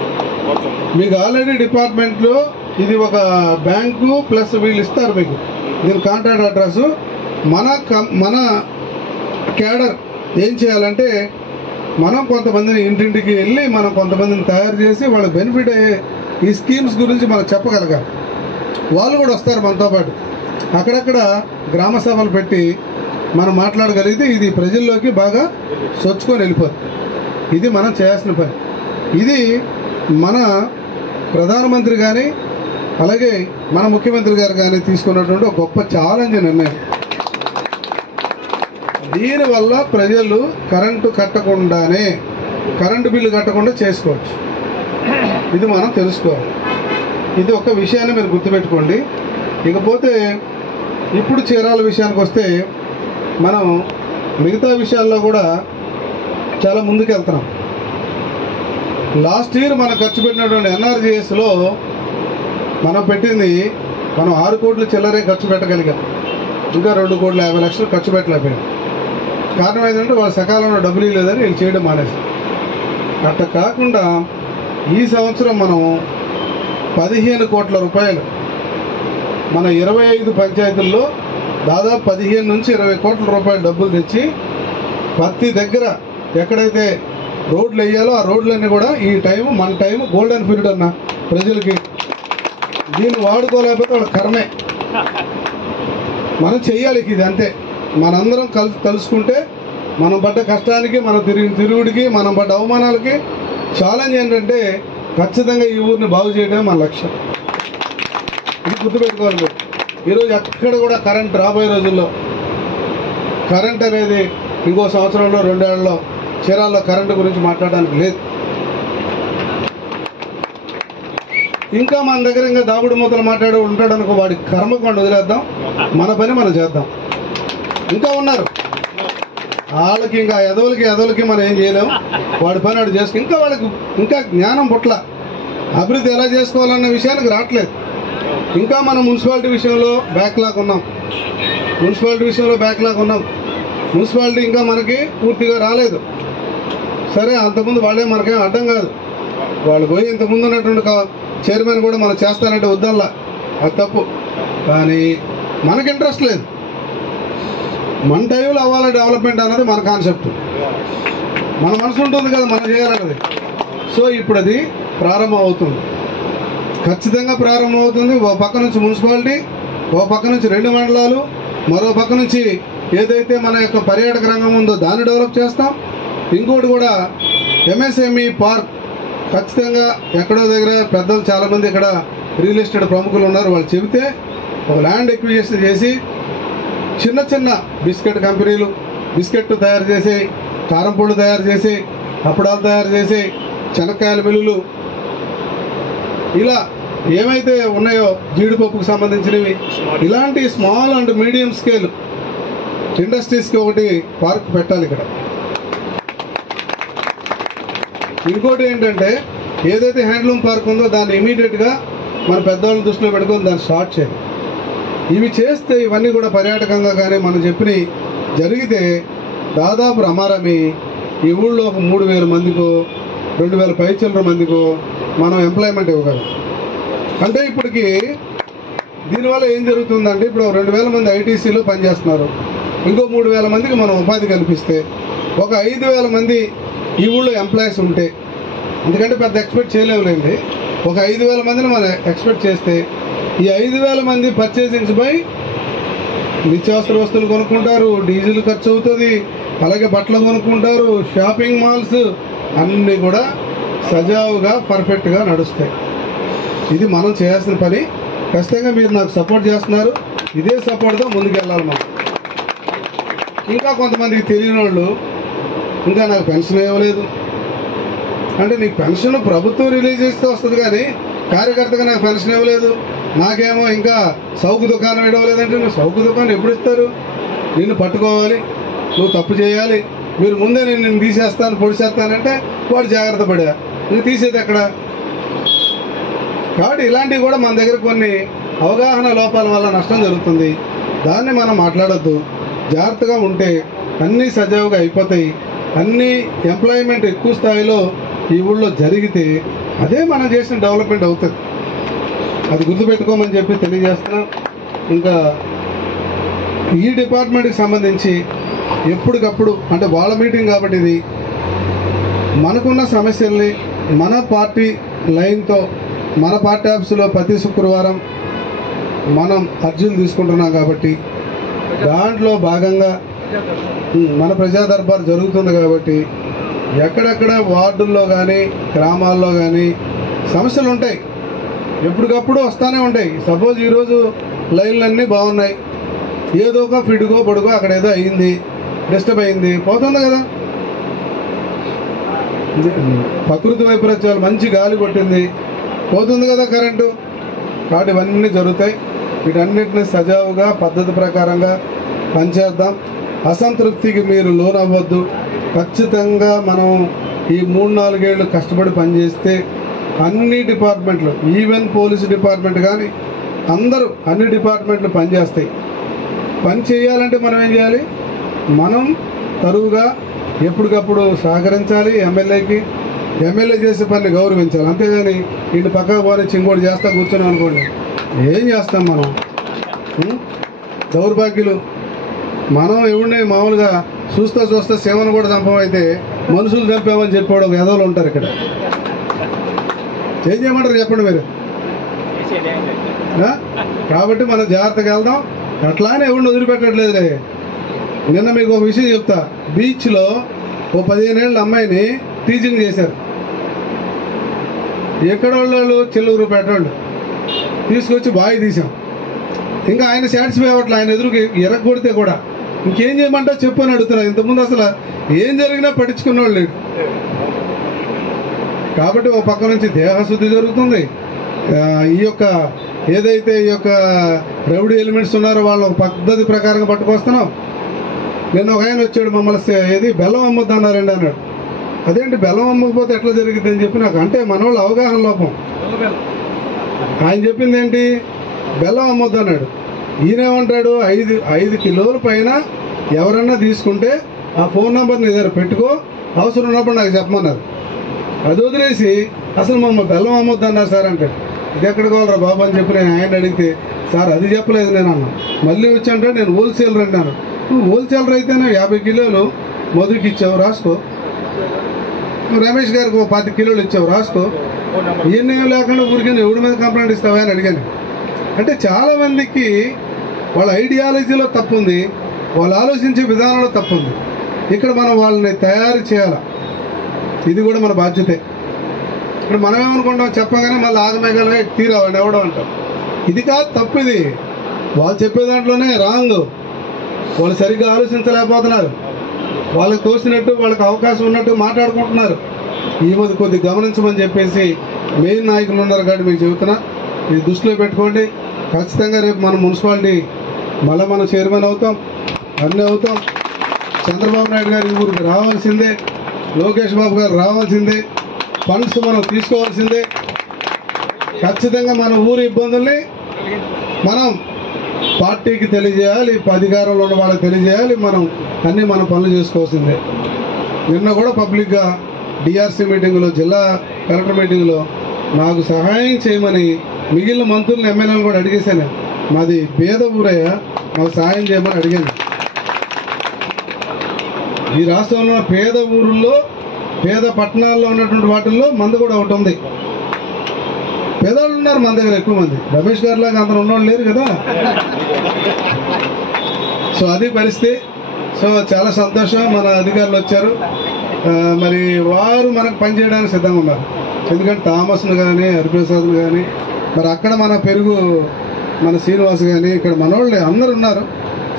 మీకు ఆల్రెడీ డిపార్ట్మెంట్లో ఇది ఒక బ్యాంకు ప్లస్ వీళ్ళు ఇస్తారు మీకు దీని కాంటాక్ట్ అడ్రస్. మన క్యాడర్ ఏం చేయాలంటే, మనం కొంతమందిని ఇంటింటికి వెళ్ళి మనం కొంతమందిని తయారు చేసి వాళ్ళకి బెనిఫిట్ అయ్యే ఈ స్కీమ్స్ గురించి మనం చెప్పగలగాలి. వాళ్ళు కూడా వస్తారు మనతో పాటు. అక్కడక్కడ గ్రామ సభలు పెట్టి మనం మాట్లాడగలిగితే ఇది ప్రజల్లోకి బాగా సొచ్చుకొని వెళ్ళిపోతుంది. ఇది మనం చేయాల్సిన పని. ఇది మన ప్రధానమంత్రి కానీ అలాగే మన ముఖ్యమంత్రి గారు కానీ తీసుకున్నటువంటి ఒక గొప్ప ఛాలెంజ్ నిర్ణయం. దీనివల్ల ప్రజలు కరెంటు కట్టకుండానే, కరెంటు బిల్లు కట్టకుండా చేసుకోవచ్చు. ఇది మనం తెలుసుకోవాలి. ఇది ఒక విషయాన్ని మీరు గుర్తుపెట్టుకోండి. ఇకపోతే ఇప్పుడు చీరాల విషయానికి వస్తే, మనం మిగతా విషయాల్లో కూడా చాలా ముందుకు వెళ్తున్నాం. లాస్ట్ ఇయర్ మనం ఖర్చు పెట్టినటువంటి ఎన్ఆర్జీఎస్లో మనం పెట్టింది, మనం 6 కోట్ల చిల్లరే ఖర్చు పెట్టగలిగాం. ఇంకా 2,50,00,000 ఖర్చు పెట్టలేకపోయాం. కారణం ఏంటంటే వాళ్ళు సకాలంలో డబ్బులు ఇవ్వలేదని వీళ్ళు చేయడం మానేసి. అట్లా కాకుండా ఈ సంవత్సరం మనం 15 కోట్ల రూపాయలు మన 25 పంచాయతీల్లో దాదాపు 15 నుంచి 20 కోట్ల రూపాయల డబ్బులు తెచ్చి ప్రతి దగ్గర ఎక్కడైతే రోడ్లు వేయాలో ఆ రోడ్లన్నీ కూడా ఈ మన టైం గోల్డెన్ పీరియడ్ అన్న ప్రజలకి. దీన్ని వాడుకోలేకపోతే వాళ్ళ కర్మే. మనం చెయ్యాలి ఇది. అంతే. మనందరం కలుసుకుంటే మనం పడ్డ కష్టానికి, మన తిరుగుడికి, మనం పడ్డ అవమానాలకి ఛాలెంజ్ ఏంటంటే ఖచ్చితంగా ఈ ఊరిని బాగు చేయడమే మన లక్ష్యం. ఇది గుర్తుపెట్టుకోవాలి మీరు. ఈరోజు ఎక్కడ కూడా కరెంట్, రాబోయే రోజుల్లో కరెంట్ అనేది ఇంకో సంవత్సరంలో 2 ఏళ్లలో చీరాల్లో కరెంటు గురించి మాట్లాడడానికి లేదు. ఇంకా మన దగ్గర ఇంకా దాగుడు మూతలు మాట్లాడి ఉంటాడు అనుకో, వాడి కర్మకుండా వదిలేద్దాం, మన పని మనం చేద్దాం. ఇంకా ఉన్నారు వాళ్ళకి, ఇంకా ఎదవలకి మనం ఏం చేయలేము. వాడి పని వాడు చేసుకుని ఇంకా వాళ్ళకి ఇంకా జ్ఞానం పుట్ల అభివృద్ధి ఎలా చేసుకోవాలన్న విషయానికి రావట్లేదు. ఇంకా మనం మున్సిపాలిటీ విషయంలో బ్యాక్లాగ్ ఉన్నాం. మున్సిపాలిటీ ఇంకా మనకి పూర్తిగా రాలేదు. సరే, అంతకుముందు వాళ్ళే మనకేం అడ్డం కాదు. వాళ్ళు పోయి ఇంతకుముందు ఉన్నటువంటి చైర్మన్ కూడా మనం చేస్తారంటే వద్దల్లా. అది తప్పు. కానీ మనకి ఇంట్రెస్ట్ లేదు. మన టైంలో అవ్వాలి డెవలప్మెంట్ అన్నది మన కాన్సెప్ట్. మన మనసు ఉంటుంది కదా మనం చేయాలన్నది. సో ఇప్పుడు అది ప్రారంభం అవుతుంది, ఖచ్చితంగా ప్రారంభం అవుతుంది. ఓ పక్క నుంచి మున్సిపాలిటీ, ఓ పక్క నుంచి 2 మండలాలు, మరో పక్క నుంచి ఏదైతే మన యొక్క పర్యాటక రంగం ఉందో దాన్ని డెవలప్ చేస్తాం. ఇంకోటి కూడా ఎంఎస్ఎంఈ పార్క్ ఖచ్చితంగా ఎక్కడో దగ్గర పెద్దలు చాలామంది ఇక్కడ రియల్ ఎస్టేట్ ప్రముఖులు ఉన్నారు, వాళ్ళు చెబితే ఒక ల్యాండ్ ఎక్విజిషన్ చేసి చిన్న చిన్న బిస్కెట్ కంపెనీలు బిస్కెట్ తయారు చేసి, కారం పొళ్ళు తయారు చేసి, అప్పడాలు తయారు చేసి, శనక్కాయల మిల్లులు, ఇలా ఏమైతే ఉన్నాయో జీడిపప్పుకు సంబంధించినవి, ఇలాంటి స్మాల్ అండ్ మీడియం స్కేల్ ఇండస్ట్రీస్కి ఒకటి పార్క్ పెట్టాలి ఇక్కడ. ఇంకోటి ఏంటంటే ఏదైతే హ్యాండ్లూమ్ పార్క్ ఉందో దాన్ని ఇమీడియట్గా మన పెద్దవాళ్ళని దృష్టిలో పెట్టుకొని దాన్ని స్టార్ట్ చేయాలి. ఇవి చేస్తే ఇవన్నీ కూడా పర్యాటకంగా కానీ మనం చెప్పిన జరిగితే దాదాపు రమారమి ఈ ఊళ్ళో ఒక 3,000 మందికో 2,000 పైచిల్లర మందికో మనం ఎంప్లాయ్మెంట్ ఇవ్వగలం. అంటే ఇప్పటికి దీనివల్ల ఏం జరుగుతుందంటే ఇప్పుడు 2,000 మంది ఐటీసీలో పనిచేస్తున్నారు, ఇంకో 3,000 మందికి మనం ఉపాధి కల్పిస్తే ఒక 5,000 మంది ఈ ఊళ్ళో ఎంప్లాయీస్ ఉంటే, ఎందుకంటే పెద్ద ఎక్స్పెక్ట్ చేయలేములేండి, ఒక 5,000 మందిని మనం ఎక్స్పెక్ట్ చేస్తే ఈ 5,000 మంది పర్చేసింగ్స్ బై నిత్యావసర వస్తువులు కొనుక్కుంటారు, డీజిల్ ఖర్చు అవుతుంది, అలాగే బట్టలు కొనుక్కుంటారు, షాపింగ్ మాల్స్ అన్నీ కూడా సజావుగా పర్ఫెక్ట్గా నడుస్తాయి. ఇది మనం చేయాల్సిన పని. ఖచ్చితంగా మీరు నాకు సపోర్ట్ చేస్తున్నారు, ఇదే సపోర్ట్తో ముందుకెళ్ళాలి మనం. ఇంకా కొంతమందికి తెలియని వాళ్ళు ఇంకా నాకు పెన్షన్ ఇవ్వలేదు అంటే, నీకు పెన్షన్ ప్రభుత్వం రిలీజ్ చేస్తే వస్తుంది కానీ కార్యకర్తగా నాకు పెన్షన్ ఇవ్వలేదు, నాకేమో ఇంకా సౌకు దుకాణం ఇవ్వలేదంటే, నువ్వు సౌకు దుకాణం ఎప్పుడు ఇస్తారు? నిన్ను పట్టుకోవాలి, నువ్వు తప్పు చేయాలి, మీరు ముందే నేను తీసేస్తాను పొడిచేస్తానంటే వాడు జాగ్రత్త పడా, నువ్వు తీసేది ఎక్కడ? కాబట్టి ఇలాంటివి కూడా మన దగ్గర కొన్ని అవగాహన లోపాల వల్ల నష్టం జరుగుతుంది. దాన్ని మనం మాట్లాడొద్దు, జాగ్రత్తగా ఉంటే అన్నీ సజావుగా అయిపోతాయి. అన్నీ ఎంప్లాయ్మెంట్ ఎక్కువ స్థాయిలో ఈ ఊళ్ళో జరిగితే అదే మనం చేసిన డెవలప్మెంట్ అవుతుంది. అది గుర్తుపెట్టుకోమని చెప్పి తెలియజేస్తున్నాం. ఇంకా ఈ డిపార్ట్మెంట్కి సంబంధించి ఎప్పటికప్పుడు అంటే వాళ్ళ మీటింగ్ కాబట్టి ఇది మనకున్న సమస్యల్ని మన పార్టీ లైన్తో మన పార్టీ ఆఫీసులో ప్రతి శుక్రవారం మనం అర్జీలు తీసుకుంటున్నాం కాబట్టి దాంట్లో భాగంగా మన ప్రజా దర్బార్ జరుగుతుంది కాబట్టి ఎక్కడెక్కడ వార్డుల్లో కానీ గ్రామాల్లో కానీ సమస్యలు ఉంటాయి, ఎప్పటికప్పుడు వస్తూనే ఉంటాయి. సపోజ్ ఈరోజు లైన్లన్నీ బాగున్నాయి, ఏదో ఒక ఫిడ్గో పొడుగో అక్కడ ఏదో అయింది, డిస్టర్బ్ అయింది, పోతుంది కదా. ప్రకృతి వైపరీత్యాలు, మంచి గాలి కొట్టింది, పోతుంది కదా కరెంటు. కాబట్టి ఇవన్నీ జరుగుతాయి. వీటన్నిటిని సజావుగా పద్ధతి ప్రకారంగా పనిచేద్దాం. అసంతృప్తికి మీరు లోనవ్వద్దు. ఖచ్చితంగా మనం ఈ 3-4 ఏళ్ళు కష్టపడి పనిచేస్తే అన్ని డిపార్ట్మెంట్లు, ఈవెన్ పోలీసు డిపార్ట్మెంట్ కానీ అందరూ అన్ని డిపార్ట్మెంట్లు పనిచేస్తాయి. పని చేయాలంటే మనం ఏం చేయాలి? మనం తరువుగా ఎప్పటికప్పుడు సహకరించాలి. ఎమ్మెల్యే చేసే పనిని గౌరవించాలి. అంతేగాని ఇంటి పక్కకు పోని చింగోడు చేస్తా కూర్చొని అనుకోండి, ఏం చేస్తాం మనం? దౌర్భాగ్యులు. మనం ఎవరిని మామూలుగా చూస్తే సేవను కూడా చంపమైతే మనుషులు చంపామని చెప్పాడు ఒక ఎదవలు ఉంటారు ఇక్కడ. ఏం చేయమంటారు చెప్పండి మీరు? కాబట్టి మనం జాగ్రత్తగా వెళ్దాం. అట్లానే ఎవరిని వదిలిపెట్టట్లేదులే. నిన్న మీకు ఒక విషయం చెప్తా. బీచ్లో ఓ 15 ఏళ్ళ అమ్మాయిని టీచింగ్ చేశారు. ఎక్కడ వాళ్ళు చిల్లూరుపేట వాళ్ళు తీసుకొచ్చి బావి తీసాం. ఇంకా ఆయన సాటిస్ఫై అవ్వట్లే. ఆయన ఎదురుకి ఎరగొడితే కూడా ఇంకేం చేయమంటావు చెప్పు అని అడుగుతున్నారు. ఇంతకుముందు అసలు ఏం జరిగినా పట్టించుకునేవాళ్ళు లేడు. కాబట్టి ఒక పక్క నుంచి దేహశుద్ధి జరుగుతుంది. ఈ యొక్క ఏదైతే ఈ యొక్క రౌడీ ఎలిమెంట్స్ ఉన్నారో వాళ్ళు ఒక పద్ధతి ప్రకారంగా పట్టుకొస్తున్నాం. నిన్న ఒక ఆయన వచ్చాడు, మమ్మల్ని ఏది బెల్లం అమ్మొద్దు అన్నారండి అన్నాడు. అదేంటి బెల్లం అమ్మకపోతే ఎట్లా జరిగింది అని చెప్పి నాకు, అంటే మన వాళ్ళు అవగాహన లోపం. ఆయన చెప్పింది ఏంటి? బెల్లం అమ్మొద్దు అన్నాడు. ఈయనేమంటాడు? 5 కిలోల పైన ఎవరన్నా తీసుకుంటే ఆ ఫోన్ నెంబర్ నీ దగ్గర పెట్టుకో, అవసరం ఉన్నప్పుడు నాకు చెప్పమన్నారు. అది వదిలేసి అసలు మమ్మల్ని బెల్లం అమ్మొద్దు అన్నారు సార్ అంటే ఇది ఎక్కడికి పోవాలరా బాబు అని చెప్పి నేను ఆయన అడిగితే, సార్ అది చెప్పలేదు నేను అన్నా. మళ్ళీ వచ్చి అంటే నేను హోల్సేలర్ అన్నాను. నువ్వు హోల్సేలర్ అయితేనే 50 కిలోలు మధుకి ఇచ్చావు రాసుకో, రమేష్ గారికి 10 కిలోలు ఇచ్చావు రాసుకో, ఈయనేం లేకుండా ఊరికి ఎవడి మీద కంప్లైంట్ ఇస్తావా అని అడిగాను. అంటే చాలామందికి వాళ్ళ ఐడియాలజీలో తప్పు ఉంది, వాళ్ళు ఆలోచించే విధానంలో తప్పు ఉంది. ఇక్కడ మనం వాళ్ళని తయారు చేయాలి, ఇది కూడా మన బాధ్యతే. ఇప్పుడు మనం ఏమనుకుంటాం, చెప్పగానే మళ్ళీ ఆగమేఘాలుగా తీరావండి ఎవడో అంటాం. ఇది కాదు తప్పు, ఇది వాళ్ళు చెప్పే దాంట్లోనే రాంగ్. వాళ్ళు సరిగ్గా ఆలోచించలేకపోతున్నారు, వాళ్ళకి తోసినట్టు వాళ్ళకి అవకాశం ఉన్నట్టు మాట్లాడుకుంటున్నారు. ఈ మధ్య కొద్దిగా గమనించమని చెప్పేసి మెయిన్ నాయకులు ఉన్నారు కాబట్టి మీకు చెబుతున్నా, ఇది దృష్టిలో పెట్టుకోండి. ఖచ్చితంగా రేపు మన మున్సిపాలిటీ మళ్ళీ మనం చైర్మన్ అవుతాం, అన్నీ అవుతాం. చంద్రబాబు నాయుడు గారు ఈ ఊరికి రావాల్సిందే, లోకేష్ బాబు గారు రావాల్సిందే, ఫండ్స్ మనం తీసుకోవాల్సిందే. ఖచ్చితంగా మన ఊరి ఇబ్బందుల్ని మనం పార్టీకి తెలియజేయాలి, అధికారంలో ఉన్న వాళ్ళకి తెలియజేయాలి. మనం పనులు చేసుకోవాల్సిందే. నిన్న కూడా పబ్లిక్గా డిఆర్సీ మీటింగ్లో, జిల్లా కలెక్టర్ మీటింగ్లో నాకు సహాయం చేయమని మిగిలిన మంత్రులను, ఎమ్మెల్యేలు కూడా అడిగేశాను. మాది పేద ఊరయ్యా, మాకు సహాయం చేయమని అడిగాను. ఈ రాష్ట్రంలో పేద ఊరుల్లో, పేద పట్టణాల్లో ఉన్నటువంటి వాటిల్లో మంది కూడా ఒకటి ఉంది. పేదవాళ్ళు ఉన్నారు మన దగ్గర ఎక్కువ మంది, రమేష్ గారి లాగా అందరూ ఉన్నవాళ్ళు లేరు కదా. సో అది పరిస్థితి. సో చాలా సంతోషం, మన అధికారులు వచ్చారు. మరి వారు మనకు పనిచేయడానికి సిద్ధంగా ఉన్నారు. ఎందుకంటే థామస్ను కానీ, హరిప్రసాద్ను కానీ, మరి అక్కడ మన మన శ్రీనివాస్ కానీ, ఇక్కడ మనోళ్ళు అందరు ఉన్నారు.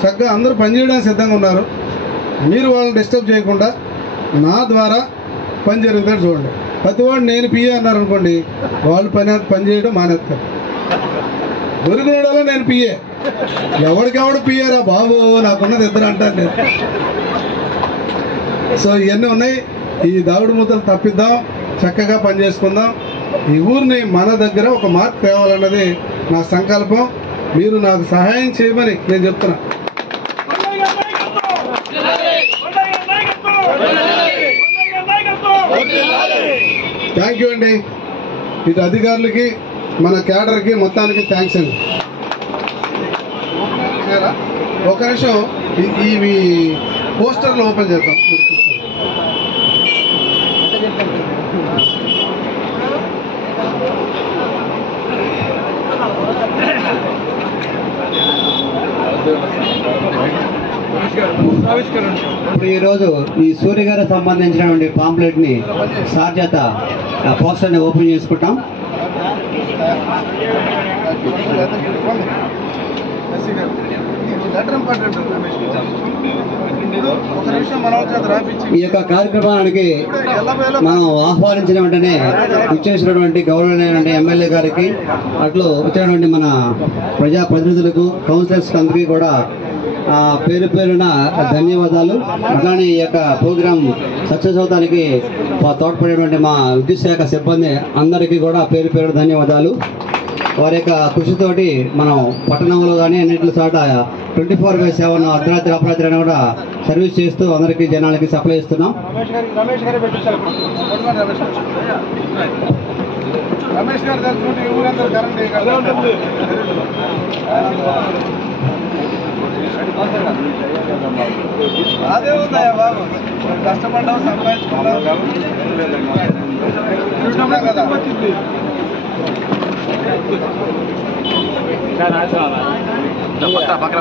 చక్కగా అందరూ పనిచేయడానికి సిద్ధంగా ఉన్నారు. మీరు వాళ్ళని డిస్టర్బ్ చేయకుండా నా ద్వారా పని జరుగుతాడు చూడండి. ప్రతివాడు నేను పిఏ అన్నారు అనుకోండి, వాళ్ళు పని చేయడం మానేస్తారు. దొరికినోడలో నేను పిఏ, ఎవడికెవడు పిఏరా బాబు, నాకున్నది ఇద్దరు అంటారు నేను. సో ఇవన్నీ ఉన్నాయి. ఈ దావుడు ముద్దలు తప్పిద్దాం, చక్కగా పని చేసుకుందాం. ఈ ఊరిని మన దగ్గర ఒక మార్పు తేవాలన్నది నా సంకల్పం. మీరు నాకు సహాయం చేయమని నేను చెప్తున్నా. థ్యాంక్ యూ అండి. ఇటు అధికారులకి, మన క్యాడర్కి మొత్తానికి థ్యాంక్స్ అండి. ఒక నిమిషం ఇవి పోస్టర్లు ఓపెన్ చేద్దాం. ఇప్పుడు ఈరోజు ఈ సూర్య గారికి సంబంధించినటువంటి పాంప్లెట్ ని సార్ చేత పోస్టర్ ని ఓపెన్ చేసుకుంటాం. ఈ యొక్క కార్యక్రమానికి మనం ఆహ్వానించిన వెంటనే ఇచ్చేసినటువంటి గౌరవనీయమైన ఎమ్మెల్యే గారికి, అట్లు వచ్చినటువంటి మన ప్రజాప్రతినిధులకు, కౌన్సిలర్స్ అందరికీ కూడా పేరు పేరున ధన్యవాదాలు. అట్లానే ఈ యొక్క ప్రోగ్రాం సక్సెస్ అవడానికి తోడ్పడేటువంటి మా విద్యుత్ శాఖ సిబ్బంది అందరికీ కూడా పేరు పేరు ధన్యవాదాలు. వారి యొక్క కృషితోటి మనం పట్టణంలో కానీ అన్నింటి చోట 24/7 అర్ధరాత్రి అపరాత్రి అని కూడా సర్వీస్ చేస్తూ అందరికీ జనాలకి సప్లై ఇస్తున్నాం. రమేష్ గారు తెలుసుకుంటే ఊరంతా కరెంట్ అదే ఉందయ్యా బాబు, కష్టపడ్డావు, సంపాదించుకున్నావు కదా. పక్కన